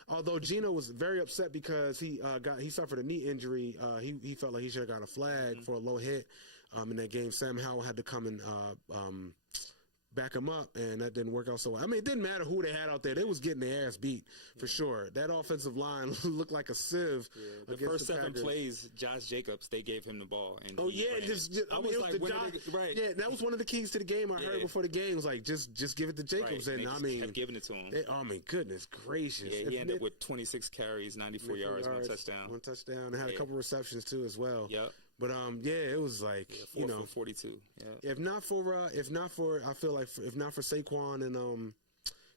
Although Geno was very upset because he suffered a knee injury. He felt like he should have got a flag for a low hit in that game. Sam Howell had to come and back him up, and that didn't work out so well. It didn't matter who they had out there. They was getting their ass beat for sure. That offensive line looked like a sieve. The first 7 plays, Josh Jacobs, they gave him the ball. And that was one of the keys to the game I heard before the game. Was like, just give it to Jacobs. Right. And kept giving it to him. Goodness gracious. Yeah, he ended up with 26 carries, 94 yards, 1 touchdown. 1 touchdown. And had a couple receptions too as well. Yep. But it was like 4 for 42. Yeah. If not for I feel like if not for Saquon and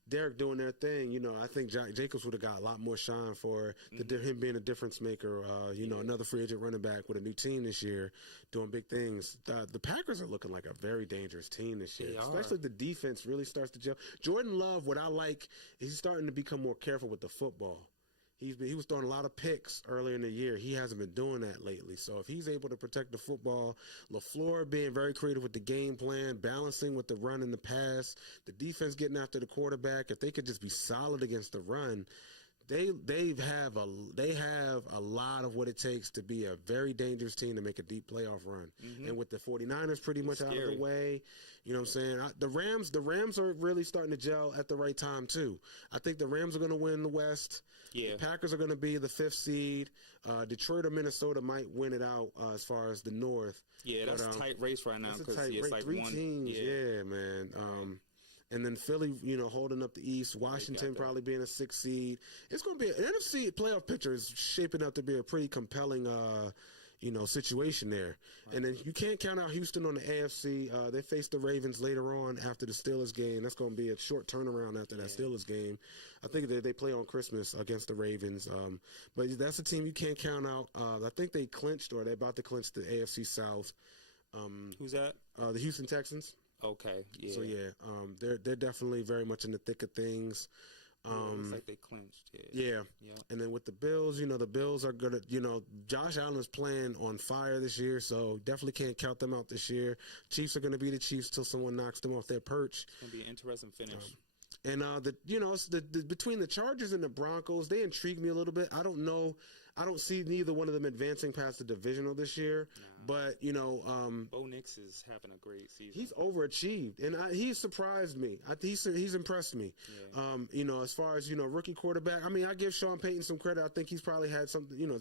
Derek doing their thing, you know, I think Jacobs would have got a lot more shine for him being a difference maker. You know, another free agent running back with a new team this year, doing big things. The Packers are looking like a very dangerous team this year, especially the defense really starts to gel. Jordan Love, what I like, is he's starting to become more careful with the football. He was throwing a lot of picks earlier in the year. He hasn't been doing that lately. So if he's able to protect the football, LaFleur being very creative with the game plan, balancing with the run and the pass, the defense getting after the quarterback, if they could just be solid against the run, they have a lot of what it takes to be a very dangerous team to make a deep playoff run. And with the 49ers pretty much out of the way, you know what I'm saying? The Rams are really starting to gel at the right time too. I think the Rams are going to win the West. Yeah. The Packers are going to be the 5th seed. Detroit or Minnesota might win it out as far as the North. Yeah, that's a tight race right now because it's like 3 teams. Yeah, man. And then Philly, you know, holding up the East. Washington probably being a 6th seed. It's going to be an NFC playoff picture is shaping up to be a pretty compelling, you know, situation there. Right. And then you can't count out Houston on the AFC. They face the Ravens later on after the Steelers game. That's going to be a short turnaround after that Steelers game. I think they play on Christmas against the Ravens. But that's a team you can't count out. I think they clinched or they're about to clinch the AFC South. Who's that? The Houston Texans. Okay, yeah. So, they're definitely very much in the thick of things. Looks like they clinched. Yeah. And then with the Bills, you know, the Bills are going to, you know, Josh Allen is playing on fire this year, so definitely can't count them out this year. Chiefs are going to be the Chiefs till someone knocks them off their perch. It's going to be an interesting finish. Between the Chargers and the Broncos, they intrigue me a little bit. I don't know. I don't see neither one of them advancing past the divisional this year. But, you know. Bo Nix is having a great season. He's overachieved, and he's surprised me. He's impressed me. Yeah. You know, as far as, you know, rookie quarterback, I mean, I give Sean Payton some credit. I think he's probably had something, you know,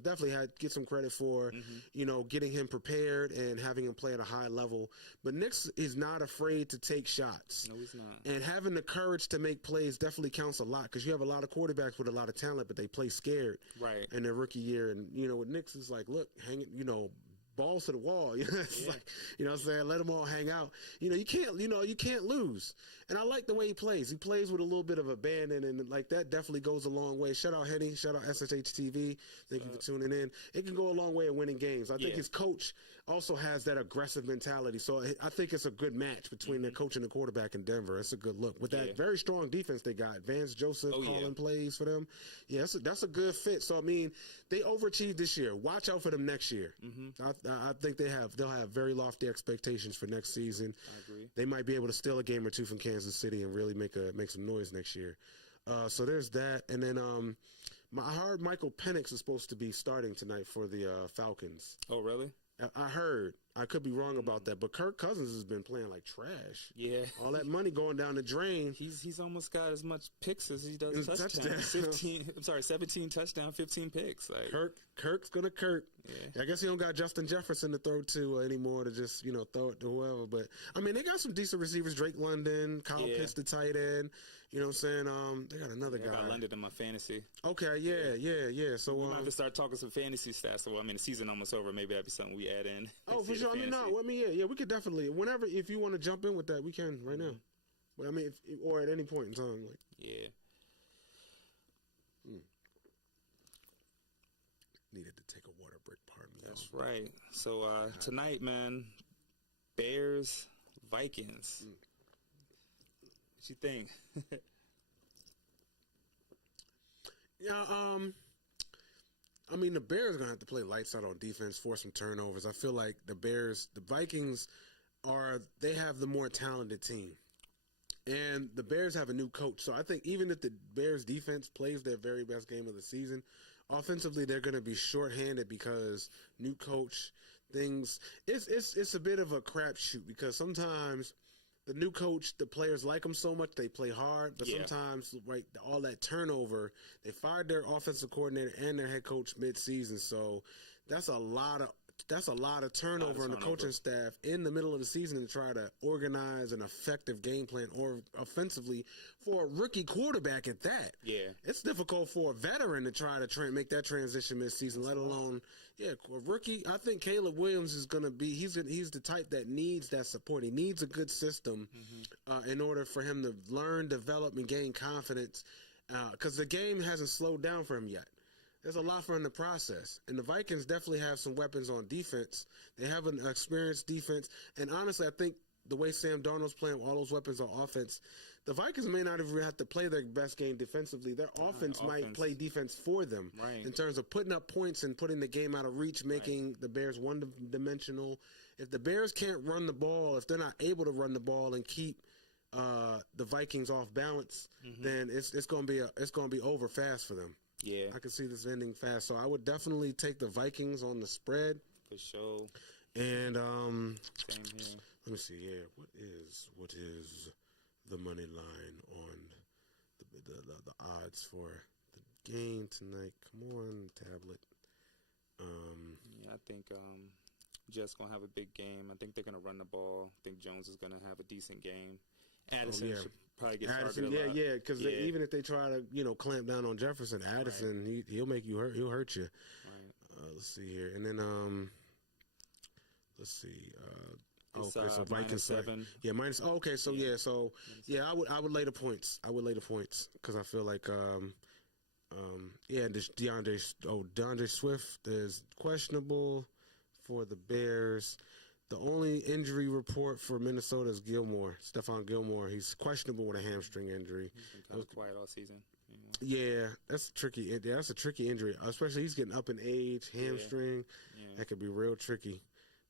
get some credit for, you know, getting him prepared and having him play at a high level. But Nix is not afraid to take shots. No, he's not. And having the courage to make plays definitely counts a lot because you have a lot of quarterbacks with a lot of talent, but they play scared. Right. In their rookie year. And, you know, with Nix, it's like, look, hang it, you know, balls to the wall. It's like, you know what I'm saying? Let them all hang out. You know, you can't lose. And I like the way he plays. He plays with a little bit of abandon, and like that definitely goes a long way. Shout out Henny. Shout out SHH TV. Thank you for tuning in. It can go a long way in winning games. I think his coach also has that aggressive mentality. So I think it's a good match between their coach and the quarterback in Denver. It's a good look. With that very strong defense they got, Vance Joseph calling plays for them. Yeah, that's a good fit. So, I mean, they overachieved this year. Watch out for them next year. I think they'll have very lofty expectations for next season. I agree. They might be able to steal a game or two from Kansas City and really make some noise next year. So there's that. And then I heard Michael Penix is supposed to be starting tonight for the Falcons. Oh, really? I heard. I could be wrong about that, but Kirk Cousins has been playing like trash. Yeah. All that money going down the drain. He's almost got as much picks as he does touchdowns. 17 touchdowns, 15 picks. Like Kirk's gonna Kirk. Yeah. I guess he don't got Justin Jefferson to throw to anymore to just, you know, throw it to whoever. But I mean, they got some decent receivers. Drake London, Kyle Pitts, the tight end. You know what I'm saying? They got another guy. I got London in my fantasy. Okay, yeah. So we might have to start talking some fantasy stats. So I mean, the season almost over. Maybe that'd be something we add in. Oh, for sure. I mean, we could definitely. Whenever, if you want to jump in with that, we can right now. But I mean, or at any point in time, like. Yeah. Needed to take a water break. Pardon me. That's right. So tonight, man, Bears, Vikings. What you think? I mean, the Bears are going to have to play lights out on defense, force some turnovers. I feel like the Vikings they have the more talented team. And the Bears have a new coach. So I think even if the Bears defense plays their very best game of the season, offensively they're going to be shorthanded because new coach things. It's a bit of a crapshoot because sometimes the new coach, the players like him so much, they play hard. But sometimes, right, all that turnover, they fired their offensive coordinator and their head coach mid-season. So that's a lot of that's a lot of turnover on the coaching staff in the middle of the season to try to organize an effective game plan or offensively for a rookie quarterback at that. Yeah. It's difficult for a veteran to try to make that transition mid-season, let alone, a rookie. I think Caleb Williams is going to be, he's the type that needs that support. He needs a good system in order for him to learn, develop, and gain confidence because the game hasn't slowed down for him yet. There's a lot for him to process. And the Vikings definitely have some weapons on defense. They have an experienced defense. And honestly, I think the way Sam Darnold's playing with all those weapons on offense, the Vikings may not even have to play their best game defensively. Their offense might play defense for them in terms of putting up points and putting the game out of reach, making the Bears one-dimensional. If the Bears can't run the ball, if they're not able to run the ball and keep the Vikings off balance, then it's going to be over fast for them. Yeah. I can see this ending fast. So I would definitely take the Vikings on the spread. For sure. And same here. Let me see. Yeah, what is the money line on the odds for the game tonight? Come on, tablet. I think Jets gonna have a big game. I think they're gonna run the ball. I think Jones is gonna have a decent game. Addison should probably get targeted a lot. Because even if they try to, clamp down on Jefferson, Addison, he'll make you hurt. He'll hurt you. Right. Let's see here, and then let's see. So Vikings -7. Yeah, minus. Oh, okay, so I would lay the points. I would lay the points because I feel like DeAndre Swift is questionable for the Bears. The only injury report for Minnesota is Stephon Gilmore. He's questionable with a hamstring injury. He's been kind of quiet all season. Yeah, that's tricky. That's a tricky injury, especially he's getting up in age, hamstring. Yeah. That could be real tricky.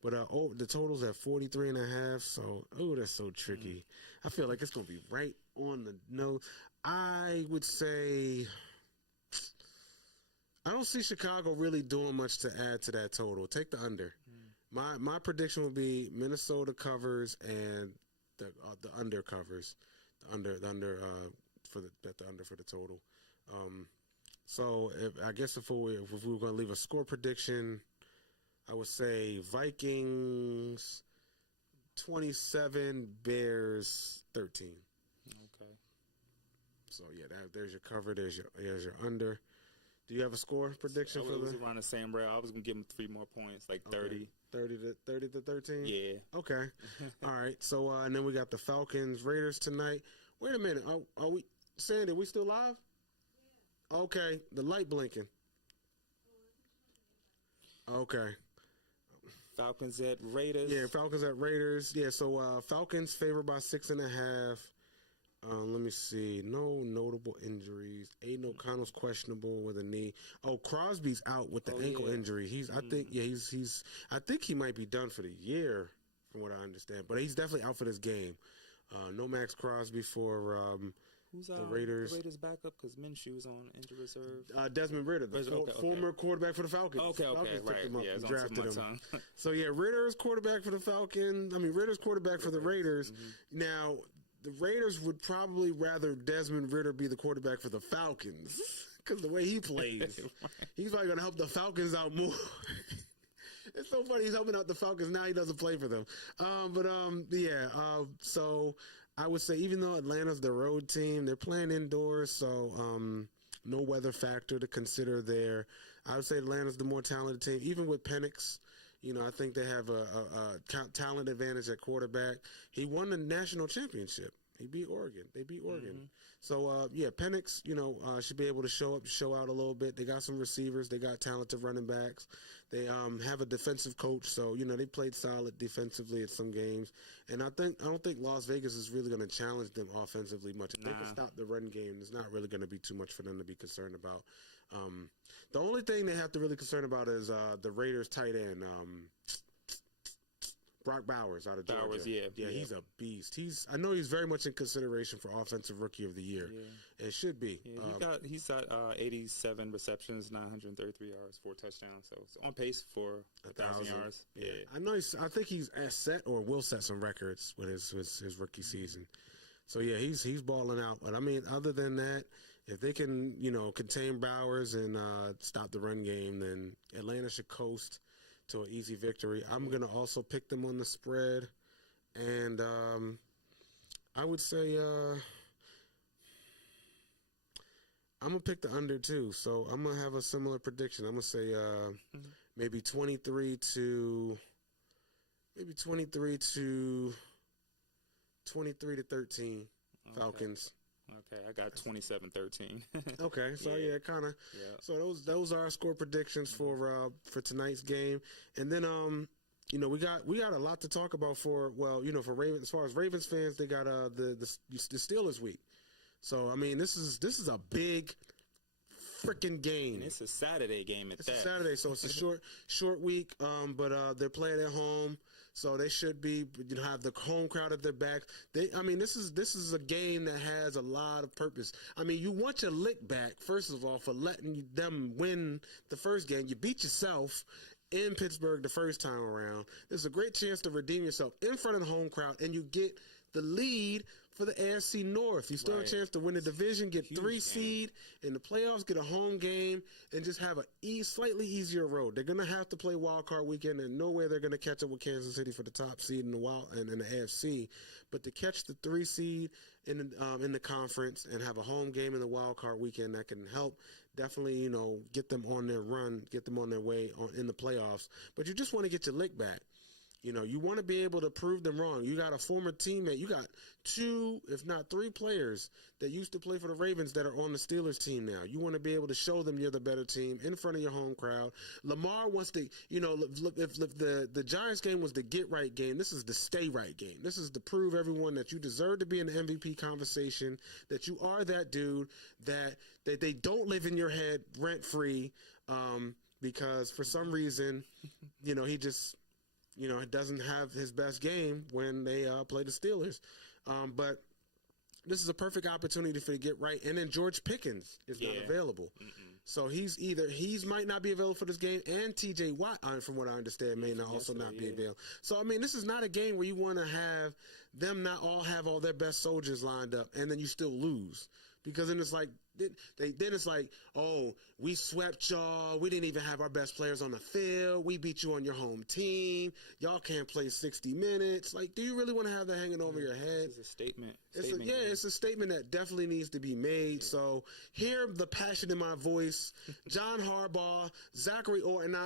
But the total's at 43.5, so, that's so tricky. I feel like it's going to be right on the nose. I would say I don't see Chicago really doing much to add to that total. Take the under. My prediction would be Minnesota covers and the under covers. The under for the total. So if we were going to leave a score prediction, I would say Vikings 27, Bears 13. Okay. So there's your cover. There's your under. Do you have a score prediction for was around the same rail. I was gonna give them 3 more points, like 30. 30 to 13. Yeah. Okay. All right. So and then we got the Falcons Raiders tonight. Wait a minute. Are we Sandy? Are we still live? Yeah. Okay. The light blinking. Okay. Falcons at Raiders. Yeah, Falcons at Raiders. Yeah, so Falcons favored by 6.5. Let me see. No notable injuries. Aiden O'Connell's questionable with a knee. Oh, Crosby's out with the ankle injury. I think he might be done for the year, from what I understand. But he's definitely out for this game. No Max Crosby for who's the Raiders. The Raiders backup because Minshew's on injury reserve. Desmond Ridder, former quarterback for the Falcons. Okay, right. Yeah, it's drafted him. tongue. So Ridder's quarterback for the Falcons. Ridder's quarterback for the Raiders. Now, the Raiders would probably rather Desmond Ridder be the quarterback for the Falcons because the way he plays, he's probably going to help the Falcons out more. It's so funny he's helping out the Falcons now. He doesn't play for them. So I would say even though Atlanta's the road team, they're playing indoors, so no weather factor to consider there. I would say Atlanta's the more talented team, even with Penix. I think they have a talent advantage at quarterback. He won the national championship. He beat Oregon. They beat Oregon. So, Penix, should be able to show out a little bit. They got some receivers. They got talented running backs. They have a defensive coach. So, they played solid defensively at some games. And I don't think Las Vegas is really going to challenge them offensively much. If they can stop the run game, there's not really going to be too much for them to be concerned about. The only thing they have to really concern about is the Raiders tight end, Brock Bowers out of Georgia. Bowers, yeah, he's a beast. I know he's very much in consideration for Offensive Rookie of the Year. Yeah. It should be. Yeah, he's got 87 receptions, 933 yards, 4 touchdowns. So it's on pace for 1,000 yards. Yeah. I think he's set or will set some records with his rookie season. So he's balling out. But other than that, if they can, contain Bowers and stop the run game, then Atlanta should coast to an easy victory. I'm going to also pick them on the spread. And I would say I'm going to pick the under too. So I'm going to have a similar prediction. I'm going to say maybe 23 to 13 Falcons. Okay, I got 27-13. Okay, so kind of. Yeah. So those are our score predictions for tonight's game, and then we got a lot to talk about for Ravens. As far as Ravens fans, they got the Steelers week. So I mean, this is a big freaking game. And it's a Saturday game at that. It's a Saturday, so it's a short week. But they're playing at home. So they should be, have the home crowd at their back. This is a game that has a lot of purpose. I mean, you want your lick back, first of all, for letting them win the first game. You beat yourself in Pittsburgh the first time around. There's a great chance to redeem yourself in front of the home crowd, and you get the lead for the AFC North. You still have a chance to win the division, get 3 seed in the playoffs, get a home game, and just have a slightly easier road. They're going to have to play wild card weekend, and no way they're going to catch up with Kansas City for the top seed in the AFC. But to catch the 3 seed in the conference and have a home game in the wild card weekend, that can help definitely, get them on their run, get them on their way in the playoffs. But you just want to get your lick back. You want to be able to prove them wrong. You got a former teammate. You got 2, if not 3 players that used to play for the Ravens that are on the Steelers team now. You want to be able to show them you're the better team in front of your home crowd. Lamar wants to, look, if the Giants game was the get right game, this is the stay right game. This is to prove everyone that you deserve to be in the MVP conversation, that you are that dude, that they don't live in your head rent free, because for some reason, he just. It doesn't have his best game when they play the Steelers. But this is a perfect opportunity for to get right. And then George Pickens is not available. So he's might not be available for this game, and TJ Watt, from what I understand, may not be available. So, this is not a game where you want to have them not all have all their best soldiers lined up, and then you still lose. Because then it's like, oh, we swept y'all. We didn't even have our best players on the field. We beat you on your home team. Y'all can't play 60 minutes. Like, do you really want to have that hanging over your head? It's a statement. It's a statement that definitely needs to be made. Yeah. So hear the passion in my voice. John Harbaugh, Zachary Orr, and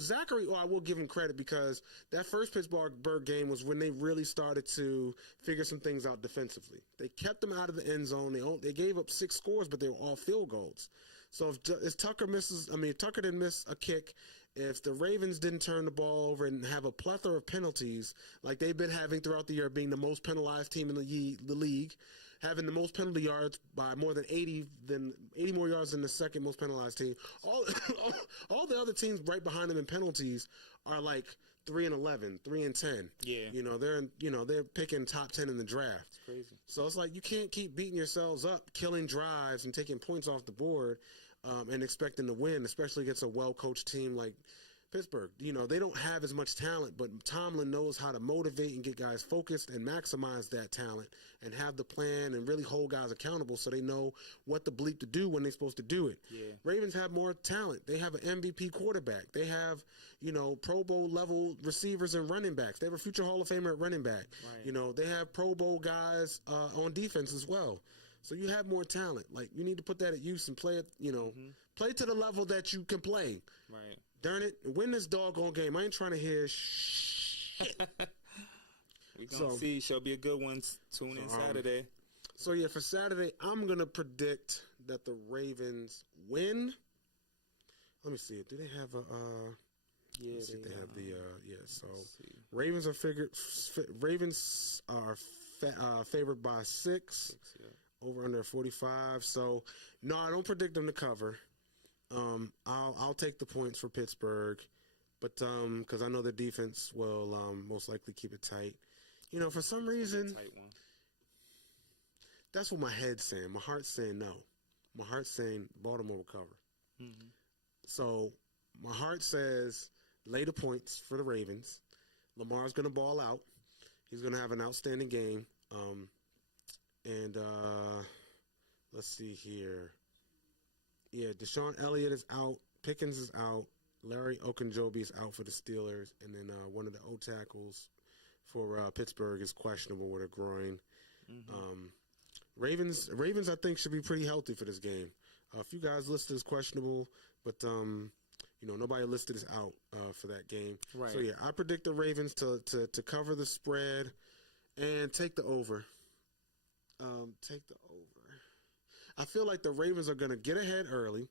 Zachary Orr, I will give him credit because that first Pittsburgh game was when they really started to figure some things out defensively. They kept them out of the end zone. They gave up 6 scores, but they were all field goals. So if Tucker didn't miss a kick, if the Ravens didn't turn the ball over and have a plethora of penalties like they've been having throughout the year, being the most penalized team in the league, having the most penalty yards by more than 80 more yards than the second most penalized team, all the other teams right behind them in penalties are like 3-11, 3-10. Yeah. They're picking top 10 in the draft. It's crazy. So it's like you can't keep beating yourselves up, killing drives and taking points off the board, and expecting to win, especially against a well-coached team like Pittsburgh. They don't have as much talent, but Tomlin knows how to motivate and get guys focused and maximize that talent and have the plan and really hold guys accountable so they know what the bleep to do when they're supposed to do it. Yeah. Ravens have more talent. They have an MVP quarterback. They have, Pro Bowl level receivers and running backs. They have a future Hall of Famer at running back. Right. They have Pro Bowl guys on defense as well. So you have more talent. Like, you need to put that at use and play it, play to the level that you can play. Right. Darn it, win this doggone game. I ain't trying to hear shit. We're going to see. Shall be a good one. Tune in Saturday. For Saturday, I'm going to predict that the Ravens win. Let me see. Do they have a... Yeah, they have the... so Ravens are favored by 6. Over under 45. So, no, I don't predict them to cover. I'll take the points for Pittsburgh, but because I know the defense will most likely keep it tight. For some reason, tight one. That's what my head's saying. My heart's saying no. My heart's saying Baltimore will cover. Mm-hmm. So my heart says lay the points for the Ravens. Lamar's going to ball out. He's going to have an outstanding game. And let's see here. Yeah, Deshaun Elliott is out. Pickens is out. Larry Okunjobi is out for the Steelers, and then one of the O tackles for Pittsburgh is questionable with a groin. Ravens, I think, should be pretty healthy for this game. A few guys listed as questionable, but nobody listed as out for that game. Right. So yeah, I predict the Ravens to cover the spread and take the over. Take the over. I feel like the Ravens are going to get ahead early.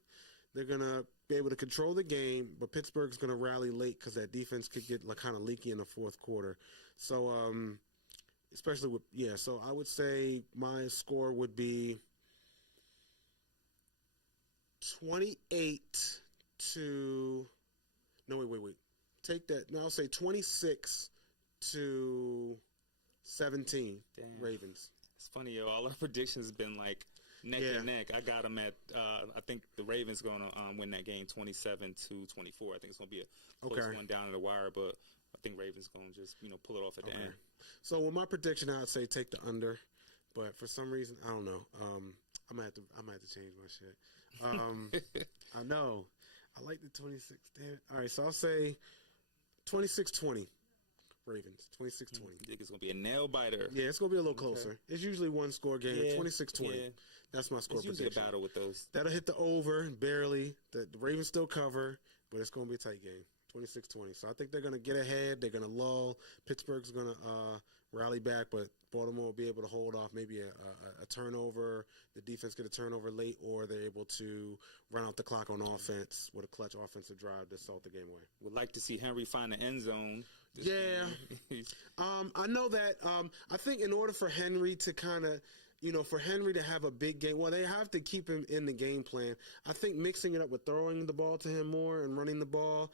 They're going to be able to control the game, but Pittsburgh's going to rally late because that defense could get kind of leaky in the fourth quarter. So, especially so I would say my score would be 28 to, no, wait. Take that. No, I'll say 26 to 17. Damn. Ravens. It's funny, yo. All our predictions have been like neck and neck. I got them at, I think the Ravens going to win that game 27 to 24. I think it's going to be a close one down in the wire, but I think Ravens going to just, pull it off at the end. So with my prediction, I'd say take the under, but for some reason, I don't know. I might have to change my shit. I know. I like the 26. Damn it. All right, so I'll say 26-20. Ravens, 26-20. I think it's going to be a nail biter. Yeah, it's going to be a little closer. It's usually one score game, 26-20. Yeah. That's my score prediction. It's usually a battle with those. That'll hit the over, barely. The Ravens still cover, but it's going to be a tight game, 26-20. So I think they're going to get ahead. They're going to lull. Pittsburgh's going to rally back, but Baltimore will be able to hold off maybe a turnover. The defense get a turnover late, or they're able to run out the clock on offense with a clutch offensive drive to salt the game away. Would like to see Henry find the end zone. Yeah. I know that. I think in order for Henry to kind of, for Henry to have a big game, well, they have to keep him in the game plan. I think mixing it up with throwing the ball to him more and running the ball,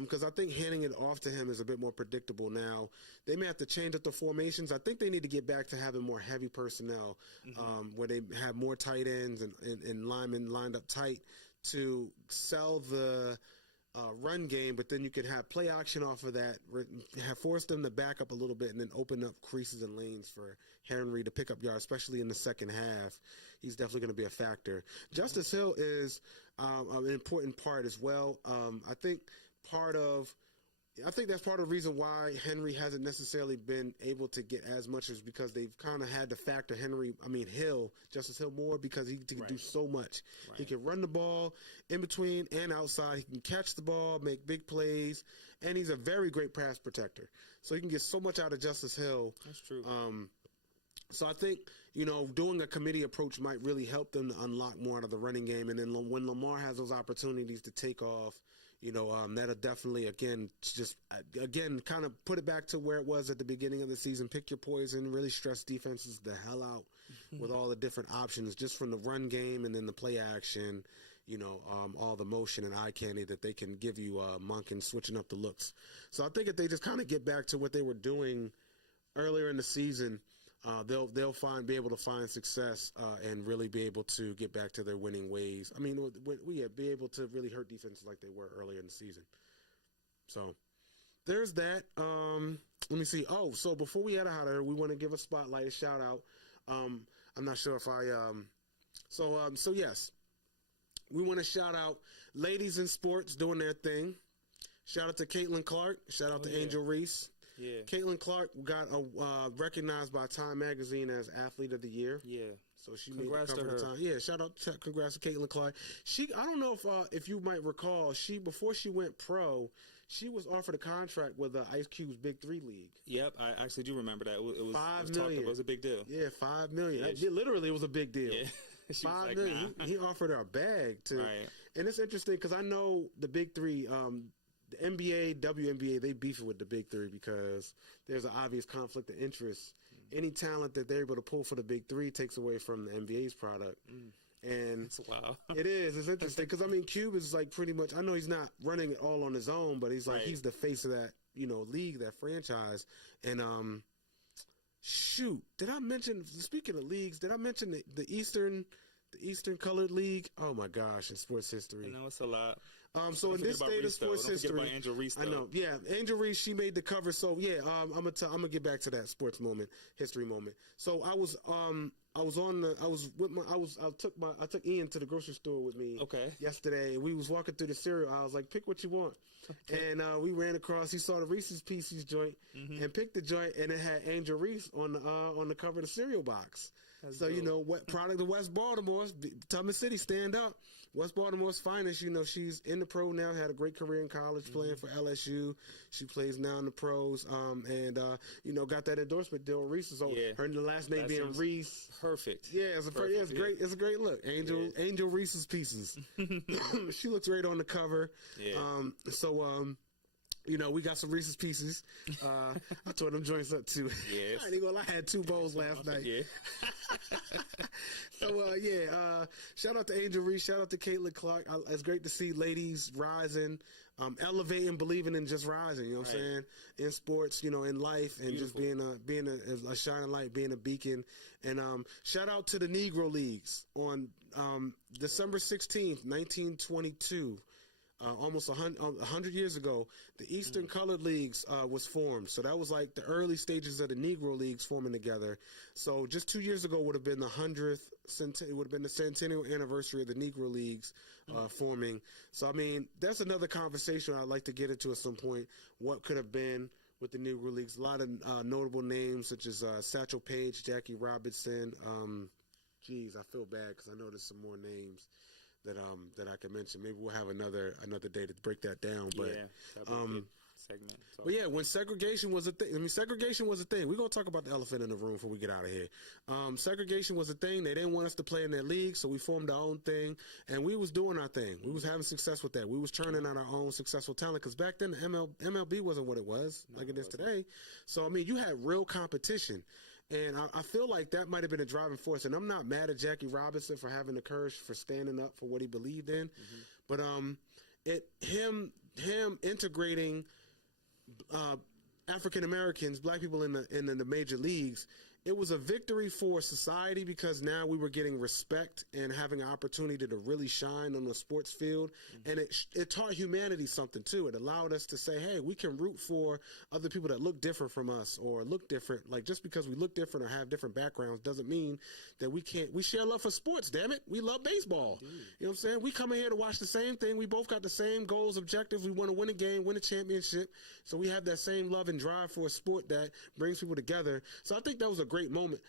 because I think handing it off to him is a bit more predictable now. They may have to change up the formations. I think they need to get back to having more heavy personnel, where they have more tight ends and linemen lined up tight to sell the run game, but then you could have play action off of that, have forced them to back up a little bit and then open up creases and lanes for Henry to pick up yards, especially in the second half. He's definitely going to be a factor. Justice Hill is an important part as well. I think that's part of the reason why Henry hasn't necessarily been able to get as much, is because they've kind of had to factor Justice Hill more, because he can do so much. Right. He can run the ball in between and outside. He can catch the ball, make big plays, and he's a very great pass protector. So he can get so much out of Justice Hill. That's true. So I think, doing a committee approach might really help them to unlock more out of the running game. And then when Lamar has those opportunities to take off, that'll definitely, kind of put it back to where it was at the beginning of the season. Pick your poison, really stress defenses the hell out with all the different options, just from the run game and then the play action, all the motion and eye candy that they can give you, Monk, and switching up the looks. So I think if they just kind of get back to what they were doing earlier in the season, they'll be able to find success and really be able to get back to their winning ways. I mean, be able to really hurt defenses like they were earlier in the season. So there's that. Let me see. Oh, so before we head out of here, we want to give a spotlight, a shout out. I'm not sure if I. So yes, we want to shout out ladies in sports doing their thing. Shout out to Caitlin Clark. Shout out to Angel Reese. Yeah. Caitlin Clark got recognized by Time Magazine as Athlete of the Year. Yeah. So she congrats made the cover of Time. Yeah, congrats to Caitlin Clark. I don't know if you might recall, before she went pro, she was offered a contract with the Ice Cube's Big 3 League. Yep, I actually do remember that. It was $5 million. It was a big deal. Yeah, $5 million. Yeah, literally, it was a big deal. Yeah. $5 million. Nah. He offered her a bag too. Right. And it's interesting because I know the Big 3. The NBA, WNBA, they beef it with the Big 3 because there's an obvious conflict of interest. Any talent that they're able to pull for the Big 3 takes away from the NBA's product. And wow. It is. It's interesting because, Cube is like pretty much, I know he's not running it all on his own, but he's like, he's the face of that, league, that franchise. And, did I mention, speaking of leagues, did I mention the Eastern Colored League? Oh my gosh, in sports history. I know it's a lot. So in this state of sports history, about Angel Reese, I know. Yeah, Angel Reese, she made the cover. So yeah, I'm gonna get back to that sports moment, history moment. So I took Ian to the grocery store with me. Okay. Yesterday, and we was walking through the cereal. I was like, pick what you want. Okay. And we ran across. He saw the Reese's Pieces joint and picked the joint, and it had Angel Reese on the cover of the cereal box. That's so dope. What product of West Baltimore, Thomas City, stand up. West Baltimore's finest. She's in the pro now. Had a great career in college, playing for LSU. She plays now in the pros. Got that endorsement deal with Reese. So her last name being Reese. Perfect. Yeah, it's great. It's a great look. Angel Reese's Pieces. She looks great on the cover. Yeah. We got some Reese's Pieces. I tore them joints up too. Yes. I ain't gonna lie, I had 2 bowls last night. Yeah. Shout out to Angel Reese. Shout out to Caitlin Clark. It's great to see ladies rising, elevating, believing in just rising. You know what I'm saying? In sports, in life, and just being a shining light, being a beacon. And shout out to the Negro Leagues on December 16th, 1922. Almost 100 years ago, the Eastern Colored Leagues was formed. So that was like the early stages of the Negro Leagues forming together. So just 2 years ago would have been the 100th, it would have been the centennial anniversary of the Negro Leagues forming. So, I mean, that's another conversation I'd like to get into at some point. What could have been with the Negro Leagues? A lot of notable names such as Satchel Paige, Jackie Robinson. I feel bad because I know there's some more names that I can mention. Maybe we'll have another day to break that down. But that'd be a good segment. But yeah, when segregation was a thing, segregation was a thing. We're gonna talk about the elephant in the room before we get out of here. Segregation was a thing. They didn't want us to play in their league, so we formed our own thing, and we was doing our thing. We was having success with that. We was churning out our own successful talent because back then the MLB wasn't what it was like it is today. So I mean, you had real competition. And I feel like that might have been a driving force. And I'm not mad at Jackie Robinson for having the courage for standing up for what he believed in. But him integrating African Americans, black people in the major leagues, it was a victory for society because now we were getting respect and having an opportunity to really shine on the sports field. And it taught humanity something too. It allowed us to say, hey, we can root for other people that look different from us or look different. Like just because we look different or have different backgrounds doesn't mean that we share love for sports, damn it. We love baseball. You know what I'm saying? We come in here to watch the same thing. We both got the same goals, objectives. We want to win a game, win a championship. So we have that same love and drive for a sport that brings people together. So I think that was a great moment.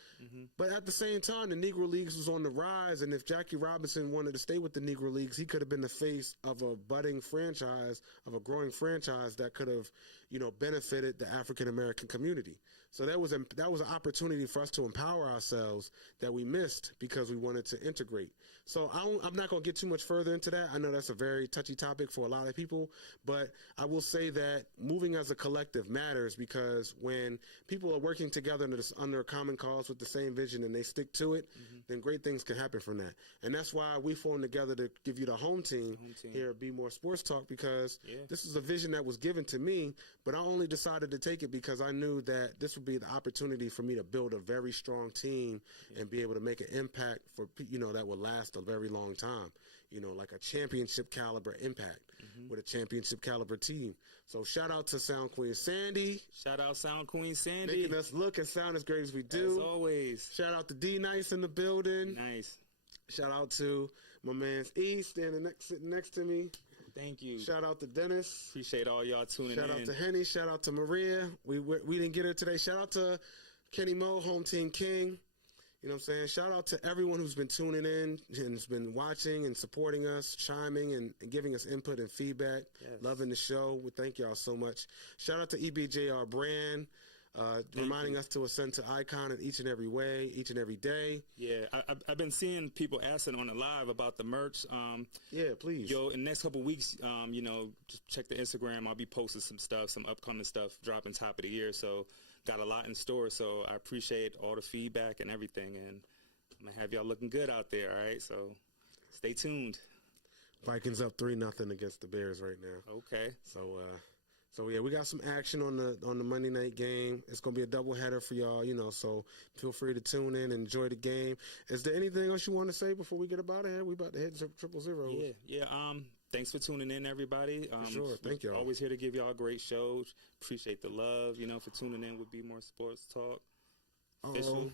But at the same time, the Negro Leagues was on the rise, and if Jackie Robinson wanted to stay with the Negro Leagues, he could have been the face of a budding franchise, of a growing franchise that could have, benefited the African American community. So that was an opportunity for us to empower ourselves that we missed because we wanted to integrate. So I'm not going to get too much further into that. I know that's a very touchy topic for a lot of people, but I will say that moving as a collective matters because when people are working together under a common cause with the same vision and they stick to it, then great things can happen from that. And that's why we formed together to give you the home team here at BMore Sports Talk because this is a vision that was given to me, but I only decided to take it because I knew that this would be the opportunity for me to build a very strong team and be able to make an impact for, that will last a very long time, like a championship caliber impact with a championship caliber team. So shout out to Sound Queen Sandy. Shout out Sound Queen Sandy. Making us look and sound as great as we do. As always. Shout out to D Nice in the building. Nice. Shout out to my man E sitting next to me. Thank you. Shout out to Dennis. Appreciate all y'all tuning in. Shout out to Henny. Shout out to Maria. We didn't get her today. Shout out to Kenny Mo, Home Team King. You know what I'm saying? Shout out to everyone who's been tuning in and has been watching and supporting us, chiming and giving us input and feedback. Yes. Loving the show. We thank y'all so much. Shout out to EBJR Brand. Reminding us to ascend to icon in each and every way, each and every day. Yeah, I've been seeing people asking on the live about the merch. Yeah, please. In the next couple of weeks, just check the Instagram. I'll be posting some stuff, some upcoming stuff, dropping top of the year. So got a lot in store. So I appreciate all the feedback and everything. And I'm going to have y'all looking good out there, all right? So stay tuned. Vikings up 3-0 against the Bears right now. Okay. So yeah, we got some action on the Monday night game. It's gonna be a doubleheader for y'all, so feel free to tune in and enjoy the game. Is there anything else you want to say before we get about it here? We about to hit 000. Yeah. thanks for tuning in, everybody. For sure. Thank y'all. Always here to give y'all a great show. Appreciate the love, for tuning in with BMore Sports Talk. Official.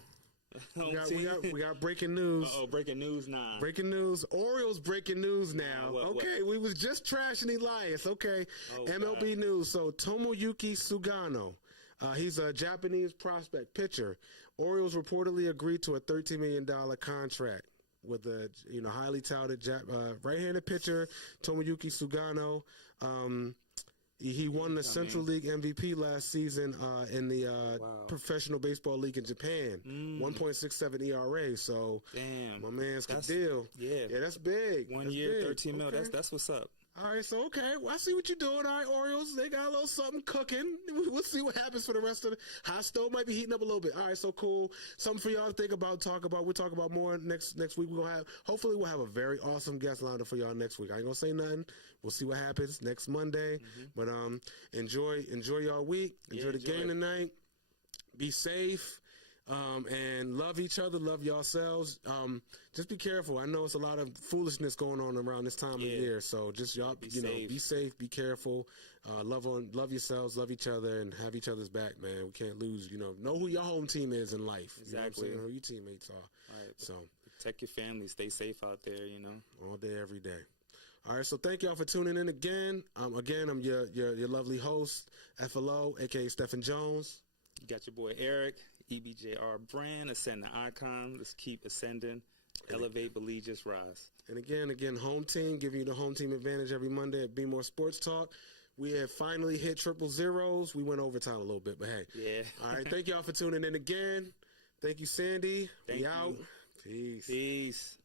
We got breaking news. Breaking news now. Breaking news. Orioles breaking news now. What? We was just trashing Elias. Okay. MLB news. So Tomoyuki Sugano, he's a Japanese prospect pitcher. Orioles reportedly agreed to a $13 million contract with a highly touted right-handed pitcher Tomoyuki Sugano. He won the Central League MVP last season in the Professional Baseball League in Japan. 1.67 ERA. So, damn, my man's good deal. Yeah, that's big. 1 year, 13 mil. That's what's up. All right, so well, I see what you're doing. All right, Orioles, they got a little something cooking. We'll see what happens for the rest of the hot stove. Might be heating up a little bit. All right, so cool. Something for y'all to think about, talk about. We'll talk about more next week. Hopefully we'll have a very awesome guest lined up for y'all next week. I ain't gonna say nothing. We'll see what happens next Monday. But enjoy y'all week. Enjoy the game tonight. Be safe. And love each other, love yourselves. Just be careful. I know it's a lot of foolishness going on around this time of year. So just y'all, be safe, be careful. Love yourselves, love each other, and have each other's back, man. We can't lose. Know who your home team is in life. Exactly. Who your teammates are. Right. So protect your family. Stay safe out there. All day, every day. All right, so thank y'all for tuning in again. I'm your lovely host, F.L.O, aka Stephen Jones. You got your boy Eric. EBJR brand, ascend the icon. Let's keep ascending. Elevate, believe, just rise. And again, home team, giving you the home team advantage every Monday at BMore Sports Talk. We have finally hit 000. We went overtime a little bit, but hey. Yeah. All right, thank y'all for tuning in again. Thank you, Sandy. Thank you. Out. Peace. Peace.